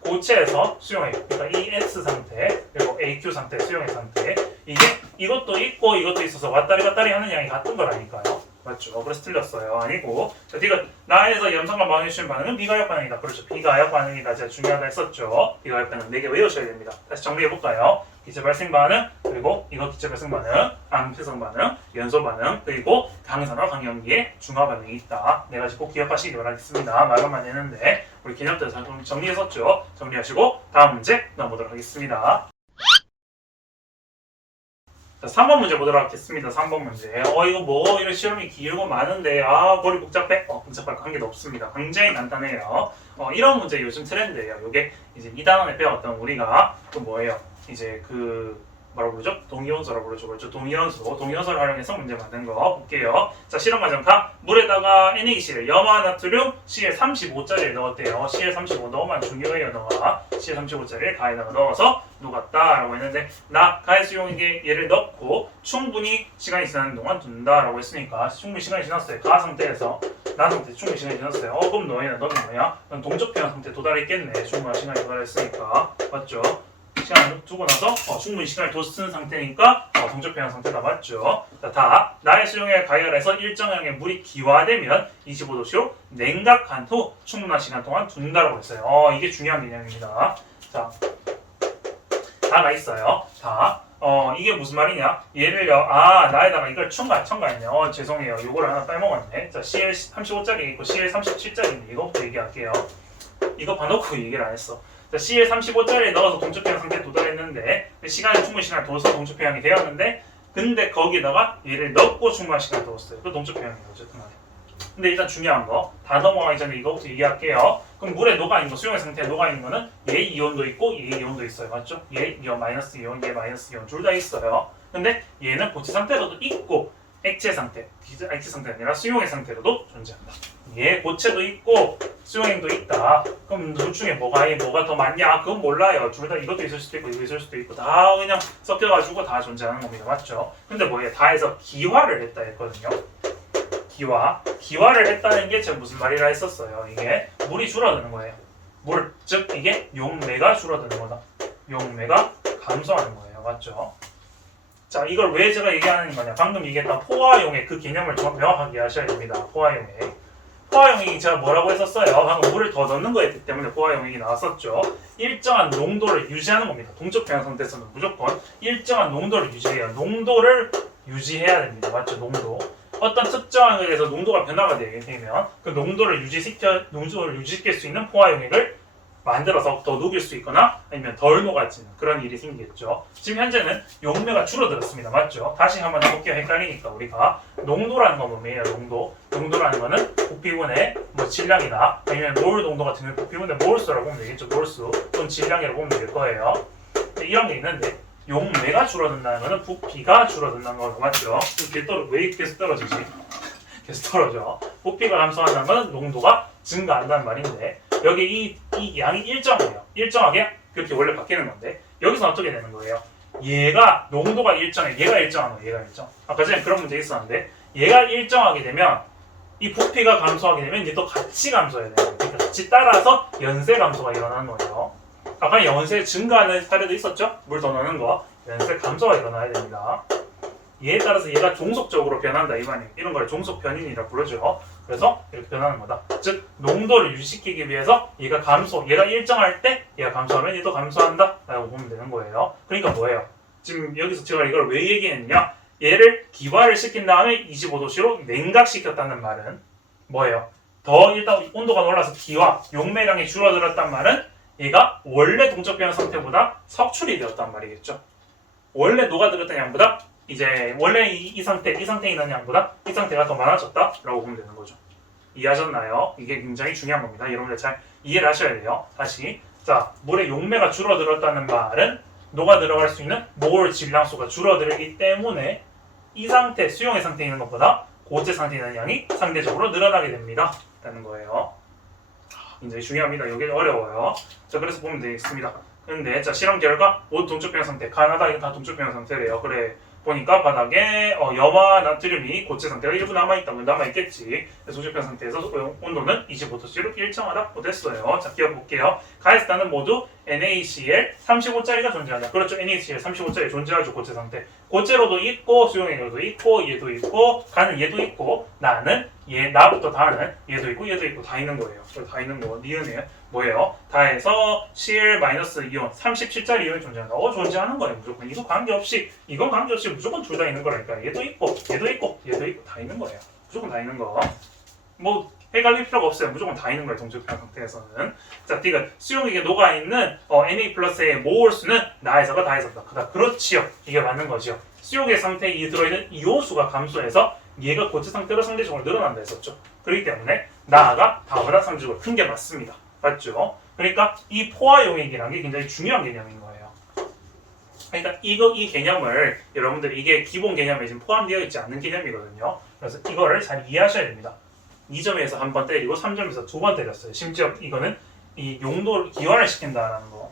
고체에서 수용해요. 그러니까 이 S 상태 그리고 AQ 상태 수용의 상태, 이게 이것도 있고 이것도 있어서 왔다리 갔다리 하는 양이 같은 거라니까요. 맞죠? 그래서 틀렸어요. 아니고, 자, 디귿 나에서 염산과 마그네슘 반응은 비가역 반응이다. 그렇죠. 비가역 반응이다. 제가 중요하다 했었죠. 비가역 반응 4개 외우셔야 됩니다. 다시 정리해볼까요? 기체 발생 반응, 그리고 이거 기체 발생 반응, 암폐성 반응, 연소 반응, 그리고 강산화 강염기에 중화 반응이 있다. 4가지 꼭 기억하시기 바라겠습니다. 말로만 했는데 우리 개념들 잘 정리했었죠? 정리하시고 다음 문제 넘어보도록 하겠습니다. 자, 3번 문제 보도록 하겠습니다. 3번 문제. 이거 뭐 이런 시험이 길고 많은데 머리 복잡해? 복잡할 거 한 개도 없습니다. 굉장히 간단해요. 이런 문제 요즘 트렌드예요. 요게 이제 2단원에 배웠던 우리가 또 뭐예요? 이제 뭐라고 부르죠? 동위원소라고 부르죠. 그렇죠? 동위원소를 활용해서 문제 만든 거 볼게요. 자, 실험 과정 가 물에다가 NaCl, 염화나트륨 CL35짜리를 넣었대요. CL35 넣으면 중요해요. 너가 CL35짜리를 가에다가 넣어서 녹았다라고 했는데, 가에 수용에게 얘를 넣고 충분히 시간이 지나는 동안 둔다라고 했으니까 충분히 시간이 지났어요. 가 상태에서 나 상태 충분히 시간이 지났어요. 그럼 너는 뭐야? 넌 동적 변화 상태 도달했겠네. 충분한 시간이 도달했으니까. 맞죠? 시간을 두고 나서 충분히 시간을 더 쓴 상태니까 동적 변화 상태다. 맞죠? 자, 나의 수용액 가열해서 일정량의 물이 기화되면 25도씨로 냉각한 후 충분한 시간 동안 둔다라고 했어요. 이게 중요한 개념입니다. 자, 다가 있어요. 이게 무슨 말이냐? 얘를요, 나에다가 이걸 첨가했네. 죄송해요. 요거를 하나 빼먹었네. 자, CL35짜리 있고 CL37짜리인데 이거부터 얘기할게요. 이거 봐놓고 얘기를 안 했어. 자, CL35짜리에 넣어서 동적 변화 상태에 도달했는데 충분히 시간을 둬서 동적 변형이 되었는데, 근데 거기다가 얘를 넣고 충분한 시간을 뒀어요. 그 동적 변형이에요. 어쨌든 간에. 근데 일단 중요한 거, 다 넘어가기 전에 이거부터 얘기할게요. 그럼 물에 녹아있는 거, 수용의 상태에 녹아있는 거는 얘 이온도 있고 얘 이온도 있어요. 맞죠? 얘 이온, 마이너스 이온, 얘 마이너스 이온 둘 다 있어요. 근데 얘는 고체 상태로도 있고 액체 상태, 액체 상태가 아니라 수용의 상태로도 존재한다. 얘 고체도 있고 수용액도 있다. 그럼 둘 중에 뭐가 더 많냐? 그건 몰라요. 둘 다 이것도 있을 수도 있고 이거 있을 수도 있고 다 그냥 섞여가지고 다 존재하는 겁니다. 맞죠? 근데 뭐예요? 다 해서 기화를 했다 했거든요. 기화를 했다는 게 제가 무슨 말이라 했었어요. 이게 물이 줄어드는 거예요. 물, 즉 이게 용매가 줄어드는 거다. 용매가 감소하는 거예요. 맞죠? 자, 이걸 왜 제가 얘기하는 거냐? 방금 얘기했던 포화용액 그 개념을 좀 명확하게 하셔야 됩니다. 포화용액. 포화용액이 제가 뭐라고 했었어요? 방금 물을 더 넣는 거였기 때문에 포화용액이 나왔었죠. 일정한 농도를 유지하는 겁니다. 동적 평형 상태에서는 무조건 일정한 농도를 유지해야 농도를 유지해야 됩니다. 맞죠? 농도. 어떤 특정한 거에서 농도가 변화가 되게 되면 그 농도를 유지시킬 수 있는 포화용액을 만들어서 더 녹일 수 있거나 아니면 덜 녹아지는 그런 일이 생기겠죠. 지금 현재는 용매가 줄어들었습니다. 맞죠? 다시 한번 해볼게요. 헷갈리니까 우리가 농도라는 건 뭐예요? 농도라는 거는 부피분의 뭐 질량이나 아니면 몰 농도 같은 경우는 부피분의 몰수라고 보면 되겠죠. 몰수 또는 질량이라고 보면 될 거예요. 이런 게 있는데 용매가 줄어든다는 거는 부피가 줄어든다는 거 맞죠? 왜 계속 떨어지지? 계속 떨어져. 부피가 감소한다는 건 농도가 증가한다는 말인데 여기 이 양이 일정해요. 일정하게 그렇게 원래 바뀌는 건데 여기서 어떻게 되는 거예요? 얘가 농도가 일정해. 얘가 일정한 거예요. 얘가 일정. 아까 전에 그런 문제 있었는데 얘가 일정하게 되면 이 부피가 감소하게 되면 얘도 같이 감소해야 돼요. 그러니까 같이 따라서 연쇄 감소가 일어나는 거예요. 아까 연쇄 증가하는 사례도 있었죠? 물 더 넣는 거. 연쇄 감소가 일어나야 됩니다. 얘에 따라서 얘가 종속적으로 변한다 이 말이에요. 이런 걸 종속 변인이라 부르죠. 그래서 이렇게 변하는 거다. 즉 농도를 유지시키기 위해서 얘가 일정할 때 얘가 감소하면 얘도 감소한다 라고 보면 되는 거예요. 그러니까 뭐예요? 지금 여기서 제가 이걸 왜 얘기했냐? 얘를 기화를 시킨 다음에 25도씨로 냉각시켰다는 말은 뭐예요? 더 일단 온도가 올라서 기화, 용매량이 줄어들었단 말은 얘가 원래 동적 변화 상태보다 석출이 되었단 말이겠죠. 원래 녹아들었던 양보다 이제 원래 이 상태에 있는 양보다 이 상태가 더 많아졌다 라고 보면 되는 거죠. 이해하셨나요? 이게 굉장히 중요한 겁니다. 여러분들 잘 이해를 하셔야 돼요. 다시 자, 물의 용매가 줄어들었다는 말은 녹아 들어갈 수 있는 몰 질량수가 줄어들기 때문에 이 상태, 수용의 상태에 있는 것보다 고체 상태에 있는 양이 상대적으로 늘어나게 됩니다. 라는 거예요. 굉장히 중요합니다. 이게 어려워요. 자, 그래서 보면 되겠습니다. 근데 자, 실험 결과 모두 동적 변화 상태, 가나다 이건 다 동적 변화 상태래요. 그래 보니까 바닥에 염화 나트륨이 고체 상태가 일부 남아있다면 남아있겠지. 동적 변화 상태에서 온도는 25도씨로 일정하다고 됐어요. 자, 기억해볼게요. 가에스탄은 모두 NaCl 35짜리가 존재한다. 그렇죠. NaCl 35짜리 존재하죠. 고체 상태. 고체로도 있고 수용액으로도 있고 얘도 있고 가는 얘도 있고 나는 나부터 다는 얘도 있고 다 있는 거예요. 다 있는 거. 니은은 뭐예요? 다 해서 Cl- 이온 37짜리 이온이 존재한다. 존재하는 거예요. 무조건. 이건 관계없이 무조건 둘 다 있는 거라니까. 얘도 있고 다 있는 거예요. 무조건 다 있는 거. 뭐 헷갈릴 필요가 없어요. 무조건 다 있는 거예요. 동적 변화 상태에서는. 자, 디귿 수용액에 녹아있는 Na 플러스의 몰수는 나에서가 다에서다. 그렇지요. 이게 맞는 거지요. 수용액 상태에 들어있는 이온수가 감소해서 얘가 고체 상태로 상대적으로 늘어난다 했었죠. 그렇기 때문에 나가 다보다 상대적으로 큰 게 맞습니다. 맞죠? 그러니까 이 포화용액이라는 게 굉장히 중요한 개념인 거예요. 그러니까 이 개념을 여러분들이 이게 기본 개념에 지금 포함되어 있지 않는 개념이거든요. 그래서 이거를 잘 이해하셔야 됩니다. 2점에서 한 번 때리고 3점에서 두 번 때렸어요. 심지어 이거는 이 용도를 기화를 시킨다라는 거.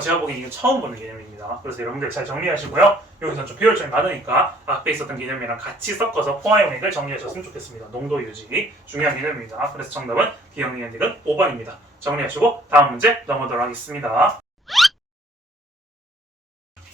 제가 보기엔 이거 처음 보는 개념입니다. 그래서 여러분들 잘 정리하시고요. 여기서 좀 비율점이 많으니까 앞에 있었던 개념이랑 같이 섞어서 포화용액을 정리하셨으면 좋겠습니다. 농도 유지 중요한 개념입니다. 그래서 정답은 기억력은 5번입니다. 정리하시고 다음 문제 넘어가도록 하겠습니다.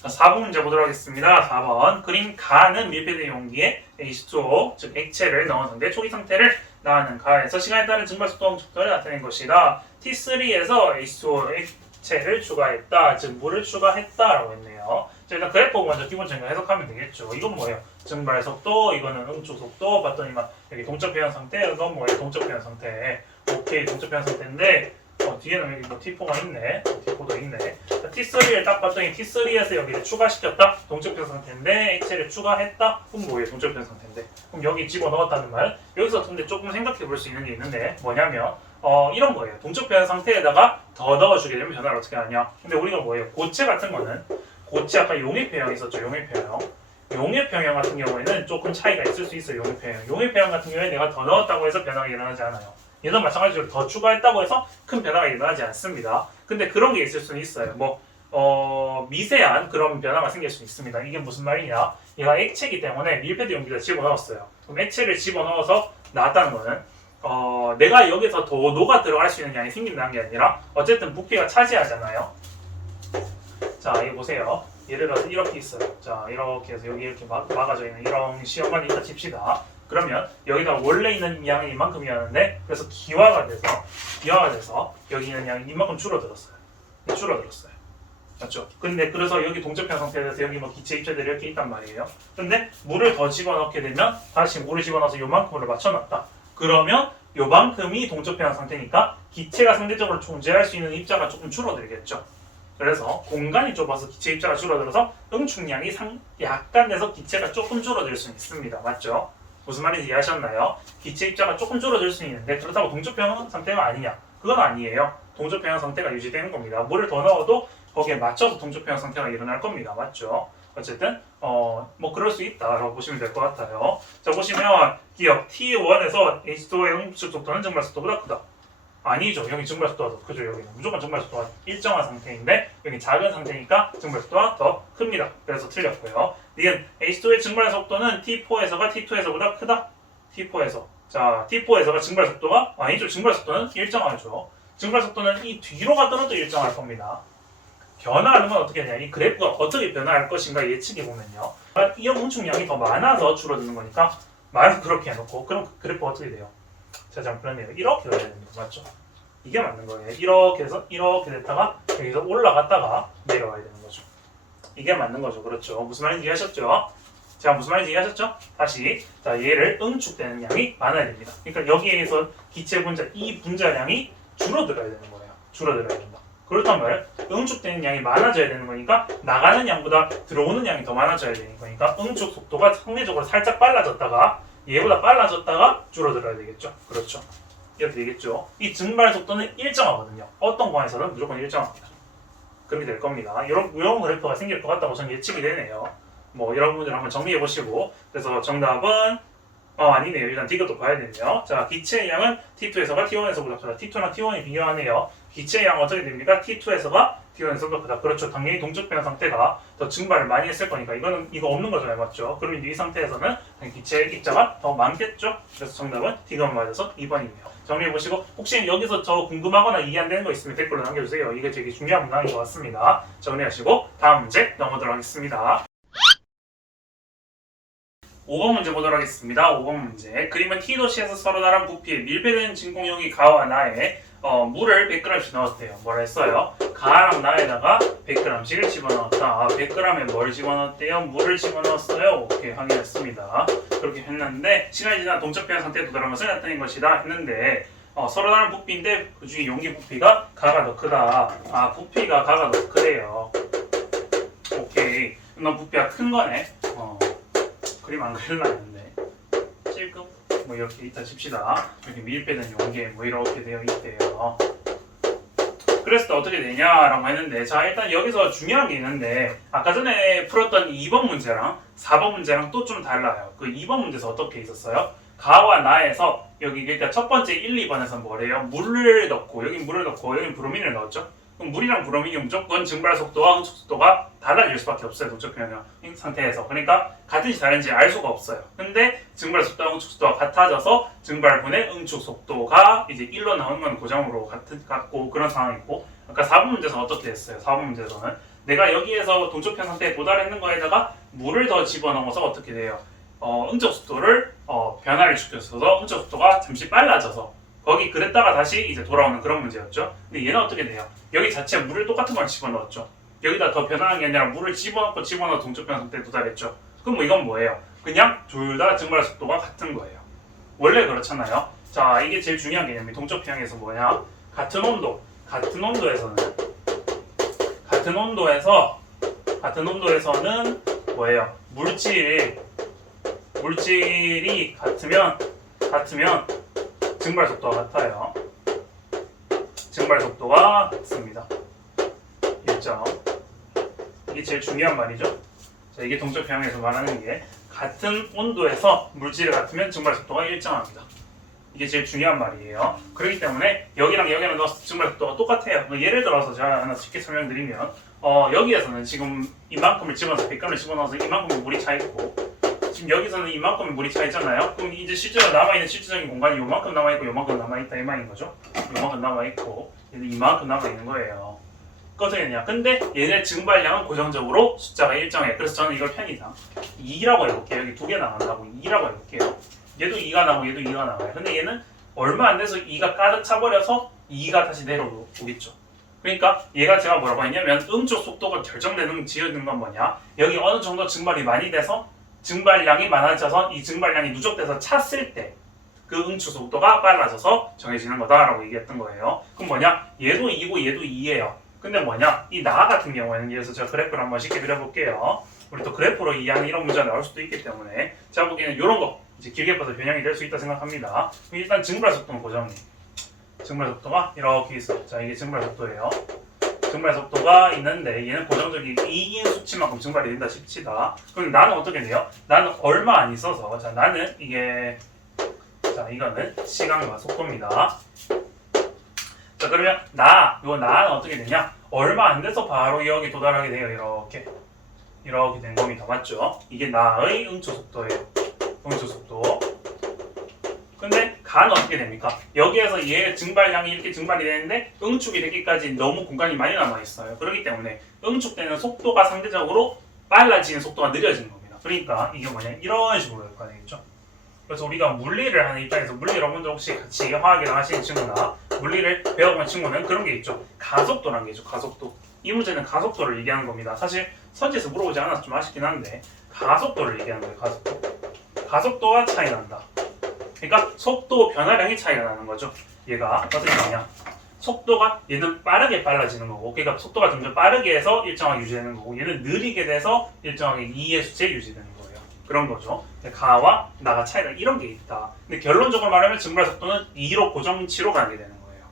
자, 4번 문제 보도록 하겠습니다. 4번 그림 가는 밀폐된 용기에 H2O 즉 액체를 넣었는데 초기 상태를 나는 가에서 시간에 따른 증발 속도와 속도를 나타낸 것이다. T3에서 H2O 액체를 추가했다. 즉 물을 추가했다라고 했네요. 자, 일단 그래프 먼저 기본적인 거 해석하면 되겠죠. 이건 뭐예요? 증발 속도, 이거는 응축 속도 봤더니만 여기 동적 변화 상태, 이건 뭐예요? 동적 변화 상태. 오케이, 동적 변화 상태인데 뒤에는 여기 뭐 T4가 있네. T4도 있네. 자, T3를 딱 봤더니 T3에서 여기를 추가시켰다. 동적편 상태인데 액체를 추가했다. 그럼 뭐예요? 동적편 상태인데. 그럼 여기 집어넣었다는 말. 여기서 근데 조금 생각해 볼 수 있는 게 있는데 뭐냐면 이런 거예요. 동적편 상태에다가 더 넣어주게 되면 변화를 어떻게 하냐. 근데 우리가 뭐예요? 고체 같은 거는 고체 아까 용해표형 있었죠. 용해표형. 용해표형 같은 경우에는 조금 차이가 있을 수 있어요. 용해표형. 용해표형 같은 경우에 내가 더 넣었다고 해서 변화가 일어나지 않아요. 얘도 마찬가지로 더 추가했다고 해서 큰 변화가 일어나지 않습니다. 근데 그런 게 있을 수는 있어요. 미세한 그런 변화가 생길 수 있습니다. 이게 무슨 말이냐? 얘가 액체이기 때문에 밀폐드 용기에다 집어넣었어요. 그럼 액체를 집어넣어서 나왔다는 거는 내가 여기서 더 녹아 들어갈 수 있는 양이 생긴다는 게 아니라 어쨌든 부피가 차지하잖아요. 자, 이거 보세요. 예를 들어서 이렇게 있어요. 자, 이렇게 해서 여기 이렇게 막아져 있는 이런 시험관이 있다 칩시다. 그러면 여기가 원래 있는 양이 이만큼이었는데 그래서 기화가 돼서 여기 있는 양이 이만큼 줄어들었어요. 맞죠? 근데 그래서 여기 동적편 상태에서 여기 뭐 기체 입자들이 이렇게 있단 말이에요. 근데 물을 더 집어넣게 되면 다시 물을 집어넣어서 요만큼으로 맞춰놨다. 그러면 요만큼이 동적편 상태니까 기체가 상대적으로 존재할 수 있는 입자가 조금 줄어들겠죠. 그래서 공간이 좁아서 기체 입자가 줄어들어서 응축량이 약간 돼서 기체가 조금 줄어들 수 있습니다. 맞죠? 무슨 말인지 이해하셨나요? 기체 입자가 조금 줄어들 수 있는데 그렇다고 동적평형 상태가 아니냐? 그건 아니에요. 동적평형 상태가 유지되는 겁니다. 물을 더 넣어도 거기에 맞춰서 동적평형 상태가 일어날 겁니다. 맞죠? 어쨌든 뭐 그럴 수 있다라고 보시면 될 것 같아요. 자, 보시면 기억 T1에서 H2의 응축 속도는 증발 속도보다 크다. 아니죠. 여기 증발 속도가 더 크죠. 여기는 무조건 증발 속도가 일정한 상태인데 여기 작은 상태니까 증발 속도가 더 큽니다. 그래서 틀렸고요. 니은 H2의 증발 속도는 T4에서가 T2에서보다 크다. T4에서. 자, T4에서가 증발 속도가 아니죠. 증발 속도는 일정하죠. 증발 속도는 이 뒤로 가더라도 일정할 겁니다. 변화하는 건 어떻게 되냐? 이 그래프가 어떻게 변화할 것인가 예측해 보면요. 이 응축량이 더 많아서 줄어드는 거니까 말은 그렇게 해놓고 그럼 그 그래프가 어떻게 돼요? 자, 잠깐만요. 이렇게 가야 되는 거 맞죠? 이게 맞는 거예요. 이렇게 해서 이렇게 됐다가 여기서 올라갔다가 내려와야 되는 거죠. 이게 맞는 거죠. 그렇죠. 무슨 말인지 이해하셨죠? 자, 무슨 말인지 이해하셨죠? 다시 자, 얘를 응축되는 양이 많아야 됩니다. 그러니까 여기에서 기체 분자 이 분자량이 줄어들어야 되는 거예요. 줄어들어야 된다. 그렇다면 응축되는 양이 많아져야 되는 거니까 나가는 양보다 들어오는 양이 더 많아져야 되는 거니까 응축 속도가 상대적으로 살짝 빨라졌다가 얘보다 빨라졌다가 줄어들어야 되겠죠. 그렇죠. 이렇게 되겠죠. 이 증발 속도는 일정하거든요. 어떤 공간에서는 무조건 일정합니다. 그렇게 될 겁니다. 이런 그래프가 생길 것 같다고 저는 예측이 되네요. 뭐 여러분들 한번 정리해 보시고 그래서 정답은 아니네요. 일단 이것도 봐야 되네요. 자, 기체의 양은 T2에서가 T1에서보다 크다. T2랑 T1이 비교하네요. 기체의 양은 어떻게 됩니까? T2에서가 T1에서보다 크다. 그렇죠. 당연히 동적변 상태가 더 증발을 많이 했을 거니까 이거 없는 거잖아요. 맞죠? 그러면 이 상태에서는 기체의 입자가 더 많겠죠? 그래서 정답은 D가 맞아서 2번이네요. 정리해 보시고 혹시 여기서 저 궁금하거나 이해 안 되는 거 있으면 댓글로 남겨주세요. 이게 되게 중요한 문항인 것 같습니다. 정리하시고 다음 문제 넘어가도록 하겠습니다. 5번 문제 보도록 하겠습니다. 5번 문제. 그림은 T도시에서 서로 다른 부피의 밀폐된 진공용기 가와 나에 물을 100g씩 넣었대요. 뭐라 했어요? 가랑 나에다가 100g씩을 집어넣었다. 100g에 뭘 집어넣었대요? 물을 집어넣었어요. 오케이, 확인했습니다. 그렇게 했는데 시간이 지나 동적변 상태에 도달한 것을 나타낸 것이다 했는데 서로 다른 부피인데 그 중에 용기 부피가 가가 더 크다. 부피가 가가 더 크대요. 오케이. 너 부피가 큰 거네. 그림 안 그릴라 했는데 찔끔 뭐 이렇게 있다 칩시다. 이렇게 밀폐된 용기 뭐 이렇게 되어 있대요. 그랬을 때 어떻게 되냐라고 했는데 자, 일단 여기서 중요한 게 있는데 아까 전에 풀었던 2번 문제랑 4번 문제랑 또 좀 달라요. 그 2번 문제에서 어떻게 있었어요? 가와 나에서 여기 그러니까 첫 번째 1, 2번에서 뭐래요? 물을 넣고 여기 물을 넣고 여기 브로민을 넣었죠? 그럼 물이랑 브로민이 무조건 증발 속도와 응축 속도가 달라질 수밖에 없어요. 동적변형 상태에서. 그러니까 같은지 다른지 알 수가 없어요. 근데 증발 속도와 응축 속도가 같아져서 증발분의 응축 속도가 이제 1로 나오는 건 고정으로 같고 그런 상황이고 아까 4번 문제에서는 어떻게 됐어요? 4번 문제에서는 내가 여기에서 동적변 상태에 도달했는 거에다가 물을 더 집어넣어서 어떻게 돼요? 응축 속도를 변화를 시켜서 응축 속도가 잠시 빨라져서 거기 그랬다가 다시 이제 돌아오는 그런 문제였죠. 근데 얘는 어떻게 돼요? 여기 자체에 물을 똑같은 걸 집어넣었죠. 여기다 더 변화한 게 아니라 물을 집어넣고 집어넣어 동적변 상태에 도달했죠. 그럼 뭐 이건 뭐예요? 그냥 둘 다 증발 속도가 같은 거예요. 원래 그렇잖아요. 자, 이게 제일 중요한 개념이 동적변형에서 뭐냐? 같은 온도, 같은 온도에서는 뭐예요? 물질이 같으면 증발 속도가 같아요. 증발 속도가 같습니다. 일정. 이게 제일 중요한 말이죠. 자, 이게 동적 평형에서 말하는 게 같은 온도에서 물질이 같으면 증발 속도가 일정합니다. 이게 제일 중요한 말이에요. 그렇기 때문에 여기랑 넣었을 때 증발 속도가 똑같아요. 예를 들어서 제가 하나 쉽게 설명드리면 여기에서는 지금 이만큼을 집어넣어서 100g을 집어넣어서 이만큼의 물이 차 있고 지금 여기서는 이만큼의 물이 차 있잖아요. 그럼 이제 실제로 남아있는 실질적인 공간이 요만큼 남아있고 요만큼 남아있다 이 말인 거죠. 요만큼 남아있고 얘는 이만큼 남아있는 거예요. 거든요. 근데 얘네 증발량은 고정적으로 숫자가 일정해. 그래서 저는 이걸 편의상 2라고 해볼게요. 여기 두 개 나간다고 2라고 해볼게요. 얘도 2가 나오고 얘도 2가 나와요. 근데 얘는 얼마 안 돼서 2가 가득 차버려서 2가 다시 내려오겠죠. 그러니까 얘가 제가 뭐라고 했냐면 응축 속도가 결정되는 지어진 건 뭐냐? 여기 어느 정도 증발이 많이 돼서 증발량이 많아져서 이 증발량이 누적돼서 찼을 때 그 응축 속도가 빨라져서 정해지는 거다라고 얘기했던 거예요. 그럼 뭐냐? 얘도 2고 얘도 2예요. 근데 뭐냐? 이 나 같은 경우에는 예를 제가 그래프를 한번 쉽게 그려볼게요. 우리 또 그래프로 이해하는 이런 문제가 나올 수도 있기 때문에 제가 보기에는 이런 거 이제 길게 봐서 변형이 될 수 있다 생각합니다. 일단 증발 속도는 고정이. 증발 속도가 이렇게 있어. 자, 이게 증발 속도예요. 증발 속도가 있는데 얘는 고정적인 2인 수치만큼 증발이 된다 싶시다. 그럼 나는 어떻게 돼요? 나는 얼마 안 있어서 자, 나는 이게 자, 이거는 시간과 속도입니다. 자, 그러면 나는 어떻게 되냐? 얼마 안 돼서 바로 여기 도달하게 돼요. 이렇게 된 겁니다. 맞죠? 이게 나의 응축 속도예요. 응축 속도. 근데 가는 어떻게 됩니까? 여기에서 얘 증발량이 이렇게 증발이 되는데 응축이 되기까지 너무 공간이 많이 남아 있어요. 그렇기 때문에 응축되는 속도가 상대적으로 빨라지는 속도가 느려지는 겁니다. 그러니까 이게 뭐냐? 이런 식으로 될 거 아니겠죠? 그래서 우리가 물리를 하는 입장에서 물리 여러분들 혹시 같이 화학이랑 하시는 친구나 물리를 배워본 친구는 그런 게 있죠. 가속도라는 게 있죠. 가속도. 이 문제는 가속도를 얘기하는 겁니다. 사실 선지에서 물어보지 않아서 좀 아쉽긴 한데 가속도를 얘기하는 거예요. 가속도. 가속도가 차이 난다. 그러니까 속도 변화량이 차이가 나는 거죠. 얘가 어떻게 되냐? 속도가 얘는 빠르게 빨라지는 거고, 그러니까 속도가 점점 빠르게 해서 일정하게 유지되는 거고, 얘는 느리게 돼서 일정하게 2의 수치에 유지되는 거예요. 그런 거죠. 가와 나가 차이가 이런 게 있다. 근데 결론적으로 말하면 증발 속도는 2로 고정치로 가게 되는 거예요.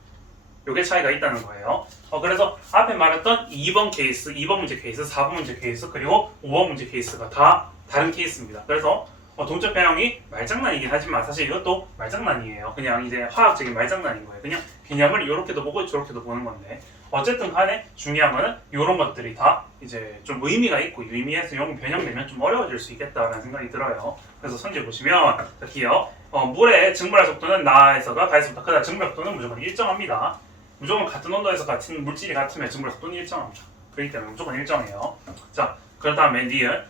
요게 차이가 있다는 거예요. 그래서 앞에 말했던 2번 케이스, 2번 문제 케이스, 4번 문제 케이스, 그리고 5번 문제 케이스가 다 다른 케이스입니다. 그래서 동적 변형이 말장난이긴 하지만 사실 이것도 말장난이에요. 그냥 이제 화학적인 말장난인 거예요. 그냥 개념을 이렇게도 보고 저렇게도 보는 건데 어쨌든 간에 중요한 거는 이런 것들이 다 이제 좀 의미가 있고 의미에서 용 변형되면 좀 어려워질 수 있겠다라는 생각이 들어요. 그래서 선지 보시면 기억 물의 증발 속도는 나에서가 가에서부터 크다. 증발 속도는 무조건 일정합니다. 무조건 같은 온도에서 같은 물질이 같으면 증발 속도는 일정합니다. 그렇기 때문에 무조건 일정해요. 자, 그 다음에 니은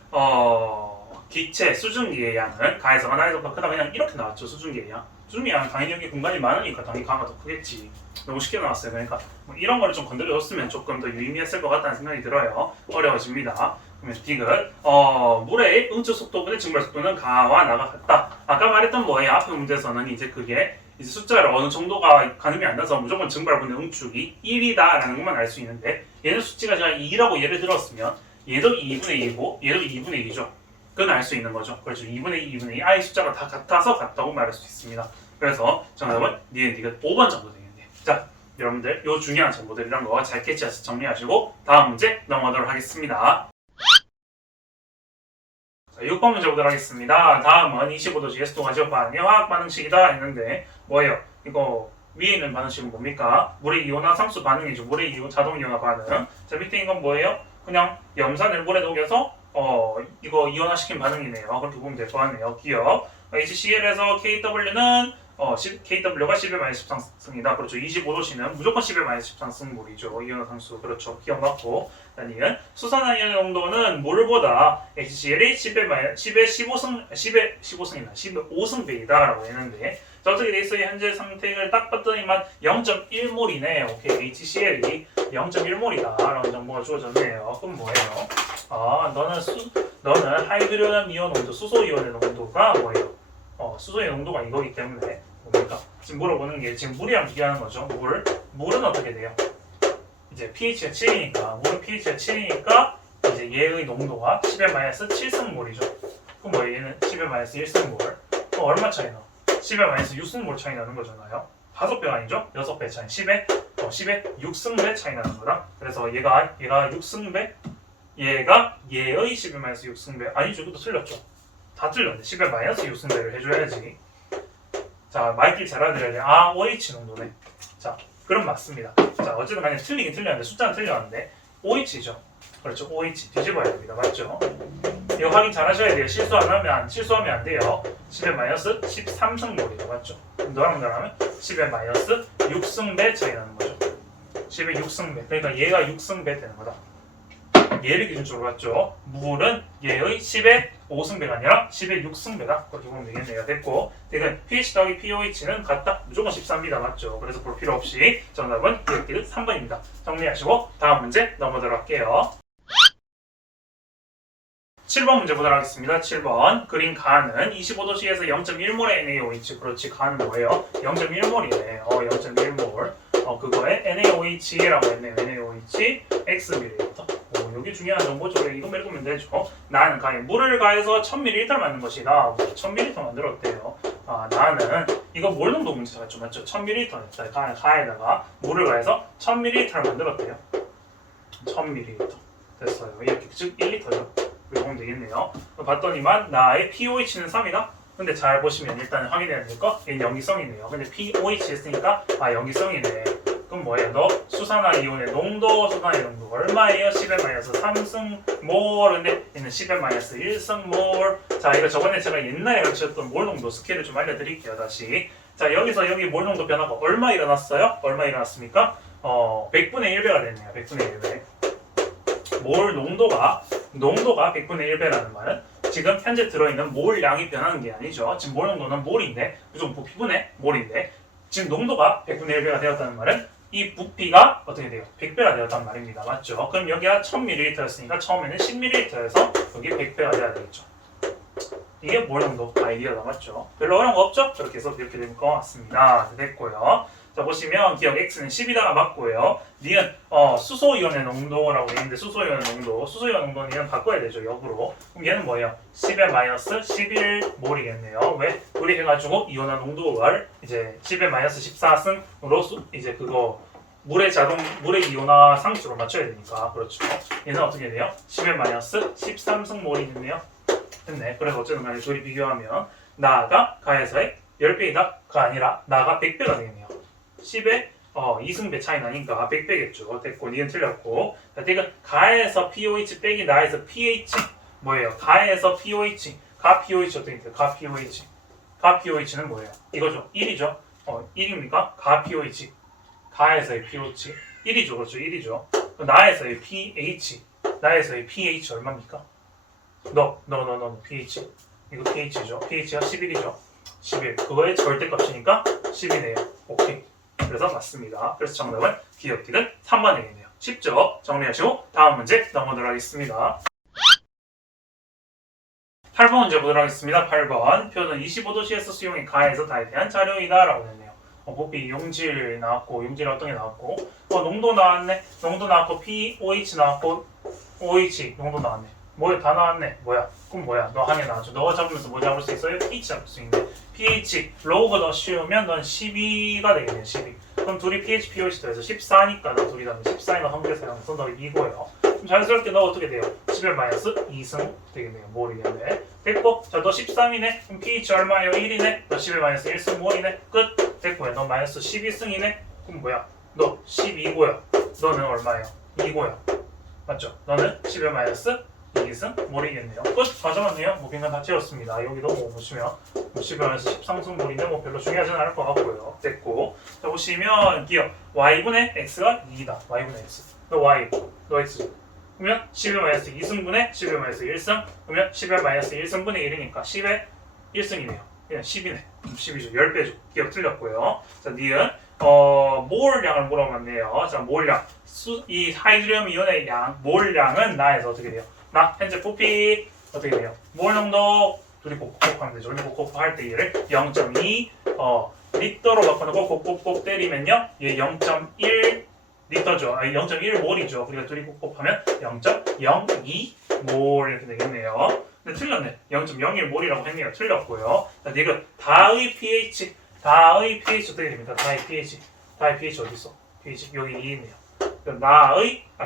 기체 수증기의 양은 가에서가 나에서보다 크다. 그냥 이렇게 나왔죠. 수증기의 양. 수증기의 양은 당연히 여기 공간이 많으니까 당연히 가가 더 크겠지. 너무 쉽게 나왔어요. 그러니까 뭐 이런 거를 좀 건드려줬으면 조금 더 유의미했을 것 같다는 생각이 들어요. 어려워집니다. 그러면 디귿 물의 응축 속도분의 증발 속도는 가와 나가 같다. 아까 말했던 뭐예요? 앞에 문제에서는 이제 그게 이제 숫자를 어느 정도가 가늠이 안 나서 무조건 증발분의 응축이 1이다라는 것만 알 수 있는데 얘는 수치가 제가 2라고 예를 들었으면 얘도 2분의 2고 얘도 2분의 2죠. 그건 알 수 있는 거죠. 그렇죠. 2분의 2, 2분의 2, i 숫자가 다 같아서 같다고 말할 수 있습니다. 그래서 정답은 니은 디귿 5번 정도 되겠네요. 자, 여러분들 요 중요한 정보들이란 거 잘 캐치해서 정리하시고 다음 문제 넘어가도록 하겠습니다. 자, 6번 문제 보도록 하겠습니다. 다음은 25도씨 S2가 지역 반응의 화학 반응식이다 했는데 뭐예요? 이거 위에 있는 반응식은 뭡니까? 물의 이온화 상수 반응이죠. 물의 이온 자동 이온화 반응. 자, 밑에 있는 건 뭐예요? 그냥 염산을 물에 녹여서 이거 이온화시킨 반응이네요. 그렇게 보면 될 것 같네요. 기억. HCl에서 KW는 KW가 10의-10 상승이다. 그렇죠. 25도씨는 무조건 10의-10 상승물이죠. 이온화 상수. 그렇죠. 기억 맞고. 아니면 수산화이온의 농도는 물보다 HCl이 10의 15승이다 라고 했는데 자, 어떻게 돼 있어요? 현재 상태를 딱 봤더니만 0.1몰이네. 오케이. HCl이 0.1몰이다 라는 정보가 주어졌네요. 그럼 뭐예요? 너는 하이드로늄 이온 농도, 수소 이온의 농도가 뭐예요? 수소의 농도가 이거기 때문에 뭡니까? 지금 물어보는 게 지금 물이랑 비교하는 거죠. 물은 어떻게 돼요? 이제 pH가 7이니까 물은 pH가 7이니까 이제 얘의 농도가 10-7승몰이죠. 그럼 뭐 얘는 10-1승몰. 그럼 얼마 차이 나? 10-6승몰 차이 나는 거잖아요. 5배 아니죠? 6배 차이. 10에 6승배 차이 나는 거다. 그래서 얘가 6승배, 얘가 얘의 10-6승배. 아니죠, 이것도 틀렸죠. 다 틀렸네. 10-6승배를 해줘야지. 자, 말귀 잘 알아들어야 돼. 아, OH 농도네. 자, 그럼 맞습니다. 자, 어쨌든 간에 틀리긴 틀렸는데 숫자는 틀렸는데 OH죠. 그렇죠, OH 뒤집어야 됩니다. 맞죠? 이거 확인 잘 하셔야 돼요. 실수하면 안 돼요. 10-13승몰이에요. 맞죠? 너랑 나라면 10-6승배 차이 나는 거죠. 10의 6승배. 그러니까 얘가 6승배 되는 거다. 얘를 기준으로 봤죠. 물은 얘의 10의 5승배가 아니라 10의 6승배다. 그렇게 보면 되겠네요. 됐고, 지금 pH 더하기 pOH는 같다. 무조건 13입니다. 맞죠? 그래서 볼 필요 없이 정답은 기억기를 3번입니다. 정리하시고 다음 문제 넘어가도록 할게요. 7번 문제 보도록 하겠습니다. 7번 그린 간은 25도씨에서 0.1몰의 NaOH. 그렇지, 간은 뭐예요? 0.1몰이네. 0.1몰. 그거에 NaOH라고 했네요. NaOH Xml부터. 여기 중요한 정보죠. 이거 읽으면 되죠. 나는 간에 물을 가해서 1000ml 만든 것이다. 1000ml 만들었대요. 나는 이거 몰 농도 문제 맞죠? 맞죠? 1000ml 가에다가 물을 가해서 1000ml를 만들었대요. 1000ml 됐어요. 이렇게 즉 1리터죠. 보면 되겠네요. 봤더니만 나의 pOH는 3이다. 근데 잘 보시면 일단 확인해야 될 거, 얘는 염기성이네요. 근데 pOH 했으니까 염기성이네. 그럼 뭐예요? 너 수산화 이온의 농도, 수산화의 농도 얼마예요? 10-3승몰. 근데 얘는 10-1승몰. 자, 이거 저번에 제가 옛날에 가르쳤던 몰 농도 스케일을 좀 알려드릴게요. 다시. 자, 여기서 여기 몰 농도 변화가 얼마 일어났어요? 얼마 일어났습니까? 100분의 1배가 됐네요. 100분의 1배. 몰 농도가 100분의 1배라는 말은 지금 현재 들어있는 몰량이 변하는 게 아니죠. 지금 몰 농도는 몰인데, 무조건 부피분의 몰인데, 지금 농도가 100분의 1배가 되었다는 말은 이 부피가 어떻게 돼요? 100배가 되었단 말입니다. 맞죠? 그럼 여기가 1000ml였으니까 처음에는 10ml에서 여기 100배가 돼야 되겠죠. 이게 몰 농도 아이디어다. 맞죠? 별로 어려운 거 없죠? 저렇게 해서 이렇게 된 것 같습니다. 됐고요. 자, 보시면 기억 X는 10이다가 맞고요. 니은 수소이온의 농도라고 되어 있는데 수소이온의 농도는 얘는 바꿔야 되죠. 역으로. 그럼 얘는 뭐예요? 10-11몰이겠네요. 왜? 우리 해가지고 이온화 농도를 이제 10-14승으로 이제 그거 물의 이온화 상수로 맞춰야 되니까. 그렇죠. 얘는 어떻게 돼요? 10-13승몰이겠네요. 됐네. 그래서 어쨌든 간에 둘이 비교하면 나가 가에서의 10배이다가 아니라 나가 100배가 되겠네요. 10에 2승배 차이 나니까 100배겠죠. 됐고, 니은 틀렸고. 자, 지금 가에서 pOH 빼기 나에서 pH 뭐예요? 가에서 pOH. 가 pOH 어떻게 돼요? 가 pOH. 가 pOH는 뭐예요? 이거죠. 1이죠. 1입니까? 가 pOH. 가에서의 pOH. 1이죠. 그렇죠. 1이죠. 나에서의 pH. 나에서의 pH 얼마입니까? pH. 이거 pH죠. pH가 11이죠. 11. 그거의 절대값이니까 10이네요. 오케이. 그래서 맞습니다. 그래서 정답은 기억기는 3번이겠네요. 쉽죠? 정리하시고 다음 문제 넘어가도록 하겠습니다. 8번 문제 보도록 하겠습니다. 8번 표는 25도씨에서 수용이 가해서 다에 대한 자료이다 라고 했네요. 부피 용질 나왔고, 용질 어떤 게 나왔고, 농도 나왔네. 농도 나왔고, pOH 나왔고, OH 농도 나왔네. 뭐야, 다 나왔네. 뭐야? 그럼 뭐야? 너 하나 나왔죠. 너가 잡으면서 뭐 잡을 수 있어요? pH 잡을 수 있는데 pH 로우가 더 쉬우면 넌 12가 되겠네요. 12. 그럼 둘이 pH, pOH 더해서 14니까 너 둘이 다면 14니까 한국에서 양서 너 2고요. 그럼 자연스럽게 너 어떻게 돼요? 11-2승 되겠네요. 몰이겠네. 됐고, 자, 너 13이네. 그럼 pH 얼마예요? 1이네. 너 11-1승 몰이네. 끝. 됐고요. 너 마이너스 12승이네. 그럼 뭐야? 너 12고요. 너는 얼마예요? 2고요. 맞죠? 너는 11-2승 몰이겠네요. 끝. 가져갔네요. 뭐 빈칸 다 채웠습니다. 여기도 뭐 보시면 10에서 13승 몰인데 뭐 별로 중요하진 않을 것 같고요. 됐고, 자 보시면 기억 y분의 x가 2이다. y분의 x. 너 y, 너 x. 그러면 10-2승분의 10-1승. 그러면 10-1승분의 1이니까 10의 1승이네요. 그냥 10이네. 10이죠. 10배죠. 기억 틀렸고요. 자, 니은 몰량을 물어봤네요. 자, 몰량. 이 하이드로염 이온의 양, 몰량은 나에서 어떻게 돼요? 나 현재 부피 어떻게 돼요? 몰 농도 둘이 곱하면 되죠. 우리 곱할 때 얘를 0.2 리터로 바꿔놓고 곱곱곱 때리면요, 얘 0.1 리터죠. 아니 0.1몰이죠. 우리가 둘이 곱하면 0.02몰 이렇게 되겠네요. 근데 틀렸네. 0.01몰이라고 했네요. 틀렸고요. 자, 이거 다의 pH 어떻게 됩니까? 다의 pH 어디 있어? pH 여기 2 있네요.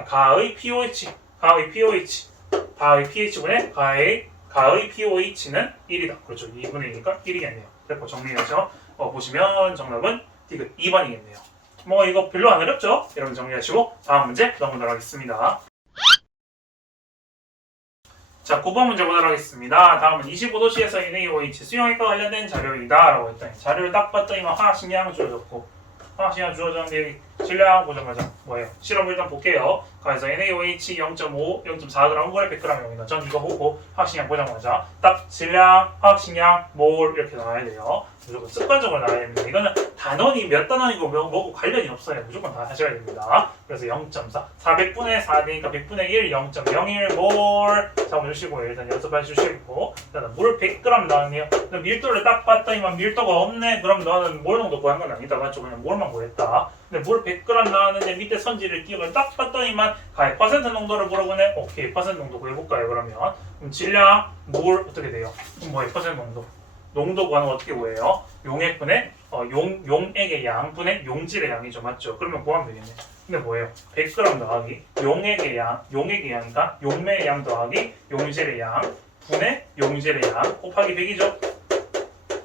가의 pOH 다의 pH분의 가의 pOH는 1이다. 그렇죠. 2분의 2니까 1이겠네요. 그래서 정리해서 보시면 정답은 디귿 2번이겠네요. 뭐 이거 별로 안 어렵죠? 여러분 정리하시고 다음 문제 넘어가도록 하겠습니다. 자, 9번 문제 보도록 하겠습니다. 다음은 25도씨에서 NaOH 수용액과 관련된 자료이다 라고 했더니 자료를 딱 봤더니만 화학식량 주어졌고 화학식량 주어졌는데 질량 보자마자 뭐예요? 실험을 일단 볼게요. 그래서 NaOH 0.5, 0.4g 물에 100g입니다. 전 이거 보고 화학식량 보자마자 딱 질량, 화학식량, 몰 이렇게 나와야 돼요. 무조건 습관적으로 나와야 됩니다. 이거는 단원이 몇 단원이고 뭐고 관련이 없어요. 무조건 다 하셔야 됩니다. 그래서 0.4, 400분의 4되니까 100분의 1, 0.01몰 잡아주시고 일단 연습해 주시고 일단 물 100g 나왔네요. 밀도를 딱 봤더니만 밀도가 없네. 그럼 너는 몰 농도 구한 건 아니다. 맞죠? 그냥 몰만 구했다. 근데 물 100g 나왔는데 밑에 선지를 띄우고 딱 봤더니만 가의 퍼센트 농도를 물어보네. 오케이, 퍼센트 농도 구해볼까요? 그럼 질량, 몰 어떻게 돼요? 그럼 뭐예요? 퍼센트 농도 구하는 거 어떻게 구해요? 용액분의 용액의 양분의 용질의 양이죠. 맞죠? 그러면 구하면 되겠네. 근데 뭐예요? 100g 더하기 용액의 양이니까 용매의 양 더하기 용질의 양 분의 용질의 양 곱하기 100이죠?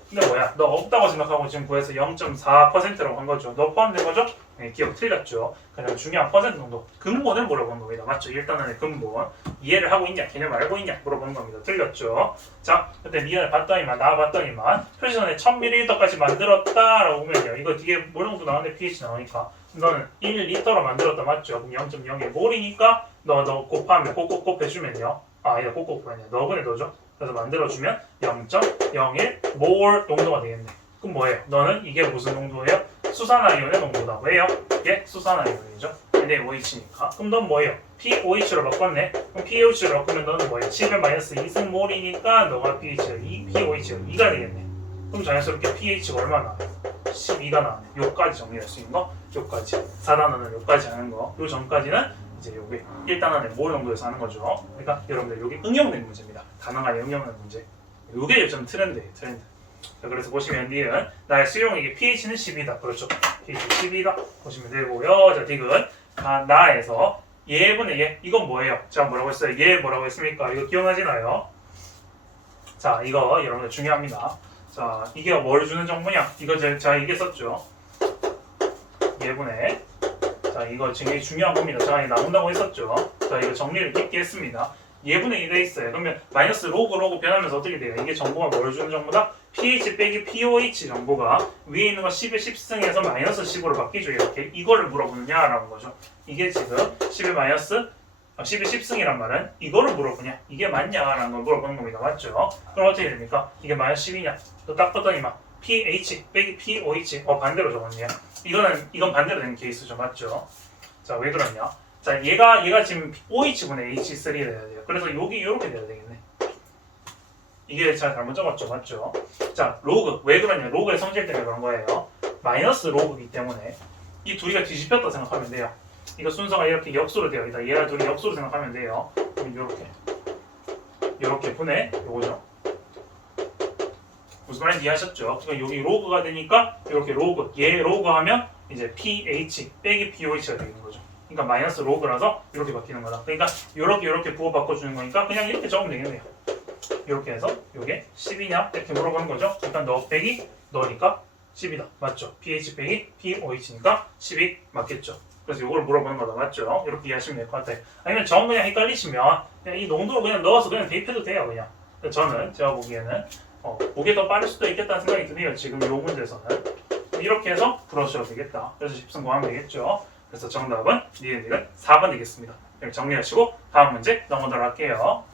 근데 뭐야? 너 없다고 생각하고 지금 구해서 0.4%라고 한 거죠. 너 포함된 거죠? 네, 기억 틀렸죠. 그냥 중요한 퍼센트 농도 근본을 물어보는 겁니다. 맞죠? 일단은 근본 이해를 하고 있냐, 개념 알고 있냐 물어보는 겁니다. 틀렸죠. 자, 그때 미연을 봤더니만 나와봤더니만 표시선에 1000ml까지 만들었다라고 보면요. 이거 뒤에 몰 농도 나오는데 pH 나오니까 너는 1리터로 만들었다. 맞죠? 그럼 0.01 몰이니까 너 곱하면 곱해주면요. 아니다, 곱하면 너분의 너죠. 그래서 만들어주면 0.01 몰 농도가 되겠네. 그럼 뭐예요? 너는 이게 무슨 농도예요? 수산화이온의 농도다. 왜요? 이게 수산화이온이죠. NaOH니까. 그럼 넌 뭐예요? pOH로 바꿨네. 그럼 pOH로 바꾸면 너는 뭐예요? 11-2승몰이니까 너가 pH가 2, pOH가 2가 되겠네. 그럼 자연스럽게 pH가 얼마 나와요? 12가 나오네. 요까지 정리할 수 있는 거, 요까지. 4단원은 요까지 하는 거. 요 전까지는 이제 요게 1단원의 몰 농도에서 하는 거죠. 그러니까 여러분들 요게 응용된 문제입니다. 단어가 응용된 문제. 요게 요즘 트렌드예요. 트렌드. 자, 그래서 보시면 니은 나의 수용액의 pH는 10이다. 그렇죠. pH 10이다. 보시면 되고요. 자, 디귿 나에서 얘분의 얘. 이건 뭐예요? 제가 뭐라고 했어요? 얘 뭐라고 했습니까? 이거 기억나시나요? 자, 이거 여러분들 중요합니다. 자, 이게 뭘 주는 정보냐? 이거 제가 이게 썼죠. 얘분의 자, 이거 굉장히 중요한 겁니다. 제가 나온다고 했었죠. 자, 이거 정리를 깊게 했습니다. 예분의 2 돼 있어요. 그러면 마이너스 로그 변하면서 어떻게 돼요? 이게 정보가 뭘 주는 정보다? pH 빼기 pOH 정보가 위에 있는 거 10의 10승에서 마이너스 10으로 바뀌죠. 이렇게 이거를 물어보느냐라는 거죠. 이게 지금 10의 10승이란 말은 이거를 물어보냐? 이게 맞냐라는 걸 물어보는 겁니다. 맞죠? 그럼 어떻게 됩니까? 이게 마이너스 10이냐? 또 딱 봤더니 막 pH 빼기 pOH 반대로 적었네요. 이건 반대로 되는 케이스죠. 맞죠? 자, 왜 그러냐? 자, 얘가 지금 OH분의 H3가 돼야 돼요. 그래서 여기 이렇게 돼야 되겠네. 이게 제가 잘못 적었죠. 맞죠? 자, 로그. 왜 그러냐? 로그의 성질 때문에 그런 거예요. 마이너스 로그이기 때문에 이 둘이가 뒤집혔다 생각하면 돼요. 이거 순서가 이렇게 역수로 되어 있다. 얘가 둘이 역수로 생각하면 돼요. 그럼 이렇게 분해 요거죠. 무슨 말인지 이해하셨죠? 그러니까 여기 로그가 되니까 이렇게 로그, 얘 로그하면 이제 pH 빼기 pOH가 되는 거죠. 그러니까 마이너스 로그라서 이렇게 바뀌는 거다. 그러니까 이렇게 부호 바꿔주는 거니까 그냥 이렇게 적으면 되겠네요. 이렇게 해서 이게 10이냐 이렇게 물어보는 거죠. 일단 너 빼기 너니까 10이다. 맞죠? pH 빼기 pOH니까 10이 맞겠죠. 그래서 이걸 물어보는 거다. 맞죠? 이렇게 이해하시면 될 것 같아요. 아니면 정 그냥 헷갈리시면 그냥 이 농도를 그냥 넣어서 그냥 대입해도 돼요. 그냥. 저는 제가 보기에는 그게 더 빠를 수도 있겠다는 생각이 드네요. 지금 이 문제에서는 이렇게 해서 풀어주셔도 되겠다. 그래서 10승 구하면 되겠죠. 그래서 정답은 니은이는 4번 되겠습니다. 이렇게 정리하시고 다음 문제 넘어가도록 할게요.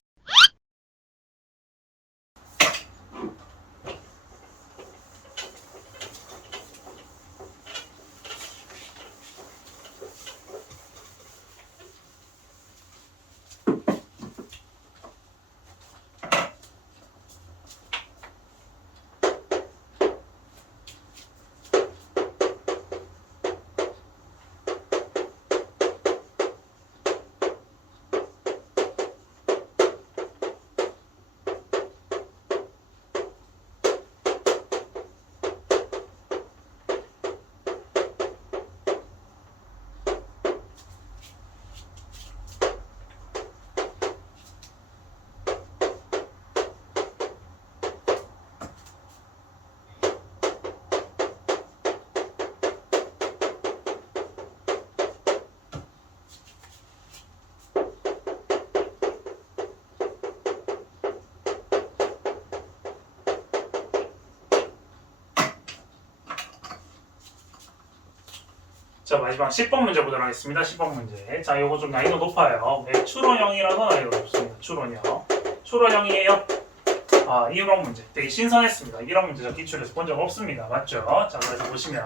자, 마지막 10번 문제 보도록 하겠습니다. 10번 문제. 자, 요거 좀 난이도 높아요. 왜 추론형이라서 난이도 높습니다. 추론형. 추론형이에요. 아, 이런 문제. 되게 신선했습니다. 이런 문제 저 기출에서 본 적 없습니다. 맞죠? 자, 그래서 보시면,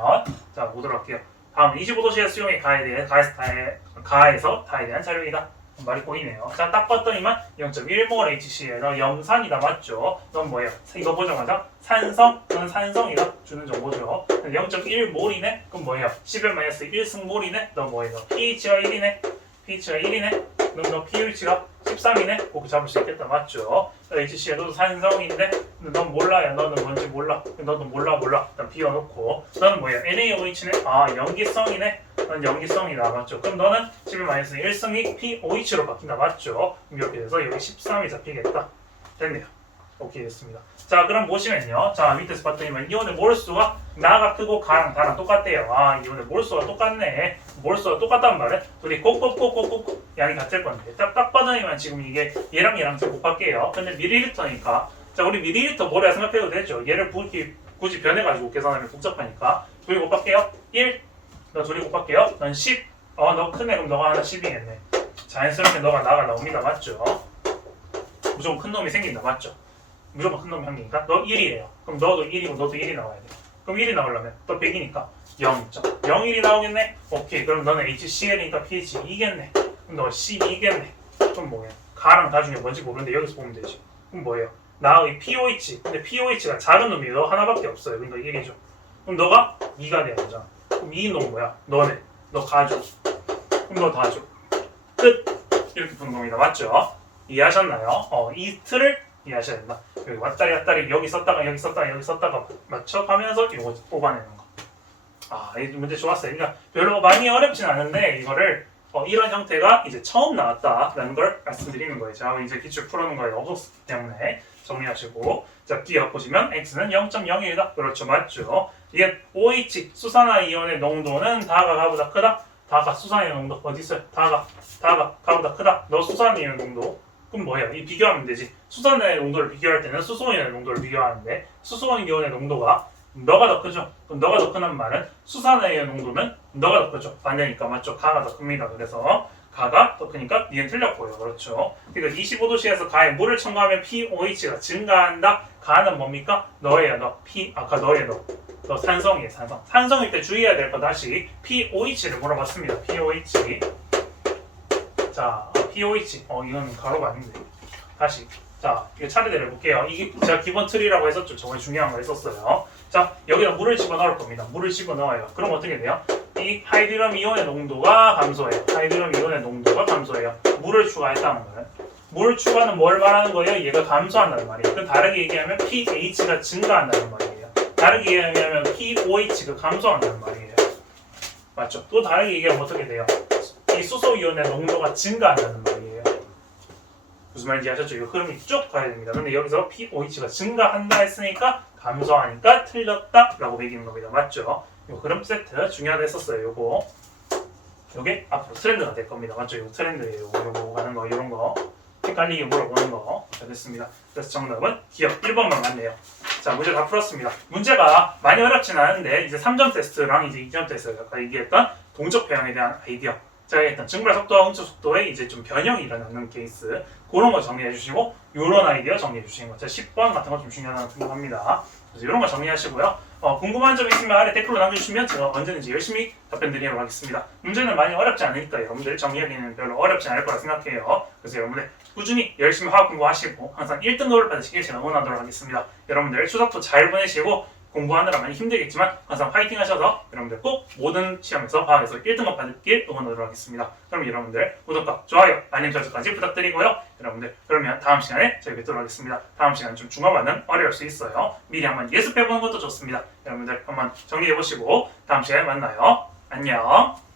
자, 보도록 할게요. 다음 25도시의 수용의 가에서 타에 대한 자료이다. 말이 꼬이네요. 자, 딱 봤더니만 0.1몰 HCl에서 염산이다. 맞죠? 넌 뭐예요? 이거 보자마자 산성? 또는 산성이다. 주는 정보죠. 0.1몰이네? 그럼 뭐예요? 10-1승몰이네? 너 뭐예요? 너 pH가 1이네? pH가 1이네? 그럼 너 pH가 13이네? 그렇게 잡을 수 있겠다. 맞죠? HCl도 산성인데 넌 몰라요. 너는 뭔지 몰라. 너도 몰라. 일단 비워놓고 너는 뭐예요? NaOH네? 아, 연기성이네? 넌 연기성이다. 맞죠? 그럼 너는 10-1승이 pOH로 바뀐다. 맞죠? 그럼 이렇게 돼서 여기 13이 잡히겠다. 됐네요. 오케이, 됐습니다. 자, 그럼 보시면요. 자, 밑에서 봤더니만 이온의 몰수가 나가 크고 가랑 다랑 똑같대요. 아, 이온의 몰수가 똑같네. 몰수가 똑같단 말은 둘이 꼭꼭꼭꼭꼭 양이 같을 건데 딱 봤더니만 지금 이게 얘랑 곱할게요. 근데 밀리리터니까 자, 우리 밀리리터 뭐라 생각해도 되죠. 얘를 굳이 변해가지고 계산하면 복잡하니까 둘이 곱할게요. 1 너 둘이 곱할게요. 넌 10 너 크네. 그럼 너가 하나 10이겠네. 자연스럽게 너가 나옵니다. 맞죠? 무조건 큰 놈이 생긴다. 맞죠? 무조건 큰 놈이 생기니까 너 1이에요. 그럼 너도 1이고 너도 1이 나와야 돼. 그럼 1이 나오려면 또 100이니까 0점. 0일이 나오겠네? 오케이. 그럼 너는 HCl이니까 pH 2겠네. 그럼 너 12겠네. 그럼 뭐예요? 가랑 다 중에 뭔지 모르는데 여기서 보면 되지. 그럼 뭐예요? 나의 pOH. 근데 pOH가 작은 놈이 너 하나밖에 없어요. 그러니까 1이죠. 그럼 너가 2가 돼야 되잖아. 그럼 2는 뭐야? 너네. 너 가줘. 그럼 너 다 줘. 끝. 이렇게 푸는 겁니다. 맞죠? 이해하셨나요? 이 틀을 이해하셔야 된다. 여기 왔다리 여기 썼다가 맞춰 가면서 이거 뽑아내는 거. 아, 이 문제 좋았어요. 그러니까 별로 많이 어렵진 않은데 이거를 이런 형태가 이제 처음 나왔다라는 걸 말씀드리는 거예요. 제가 이제 기출 풀어놓은 거에 없었기 때문에 정리하시고 자, 기억 보시면 x는 0.01이다. 그렇죠, 맞죠? 이게 OH 수산화 이온의 농도는 다가 가보다 크다. 다가 수산의 농도 어디 있어요? 다가 가보다 크다. 너 수산의 이온 농도. 그럼 뭐예요? 이 비교하면 되지. 수산의 농도를 비교할 때는 수소이온의 농도를 비교하는데 수소이온의 농도가 너가 더 크죠? 그럼 너가 더 크는 말은 수산의 농도는 너가 더 크죠? 반대니까 맞죠? 가가 더 큽니다. 그래서 가가 더 크니까 니은 틀렸고요. 그렇죠? 그러니까 25도씨에서 가에 물을 첨가하면 pOH가 증가한다. 가는 뭡니까? 너예요. 너. 아까 너의 너 산성이에요. 산성일 때 주의해야 될 거 다시 pOH를 물어봤습니다. pOH. 자, pOH. 이건 가로가 아닌데. 다시. 자, 이거 차례대로 해볼게요. 이게 제가 기본 틀이라고 했었죠. 저번에 중요한 거 했었어요. 자, 여기다 물을 집어넣을 겁니다. 물을 집어넣어요. 그럼 어떻게 돼요? 이 하이드럼 이온의 농도가 감소해요. 하이드럼 이온의 농도가 감소해요. 물을 추가했다는 거예요. 물 추가는 뭘 말하는 거예요? 얘가 감소한다는 말이에요. 그 다르게 얘기하면 pH가 증가한다는 말이에요. 다르게 얘기하면 pOH가 감소한다는 말이에요. 맞죠? 또 다르게 얘기하면 어떻게 돼요? 이 수소 이온의 농도가 증가한다는 말이에요. 무슨 말인지 아셨죠? 이거 흐름이 쭉 가야 됩니다. 근데 여기서 pOH가 증가한다 했으니까 감소하니까 틀렸다라고 매기는 겁니다. 맞죠? 이 흐름 세트 중요하다 했었어요. 요게 앞으로 트렌드가 될 겁니다. 맞죠? 이거 트렌드예요. 요거 가는 거 이런 거 헷갈리게 물어보는 거. 자, 됐습니다. 그래서 정답은 기억 1번만 맞네요. 자, 문제 다 풀었습니다. 문제가 많이 어렵진 않은데 이제 3점 테스트랑 이제 2점 테스트 아까 얘기했던 동적 배양에 대한 아이디어. 제가 일단 증발 속도와 응축 속도에 이제 좀 변형이 일어나는 케이스 그런 거 정리해 주시고 요런 아이디어 정리해 주시는 거. 제가 10번 같은 거 좀 중요하다고 생각합니다. 그래서 이런 거 정리하시고요. 궁금한 점 있으면 아래 댓글로 남겨주시면 제가 언제든지 열심히 답변 드리도록 하겠습니다. 문제는 많이 어렵지 않으니까 여러분들 정리하기는 별로 어렵지 않을 거라 생각해요. 그래서 여러분들 꾸준히 열심히 화학 공부하시고 항상 1등급을 받으시길 제가 응원하도록 하겠습니다. 여러분들 추석도 잘 보내시고 공부하느라 많이 힘들겠지만 항상 파이팅 하셔서 여러분들 꼭 모든 시험에서 화학에서 1등급 받길 응원하도록 하겠습니다. 그럼 여러분들 구독과 좋아요, 알림 설정까지 부탁드리고요. 여러분들 그러면 다음 시간에 저희 뵙도록 하겠습니다. 다음 시간 좀 중화반응 어려울 수 있어요. 미리 한번 예습해보는 것도 좋습니다. 여러분들 한번 정리해보시고 다음 시간에 만나요. 안녕.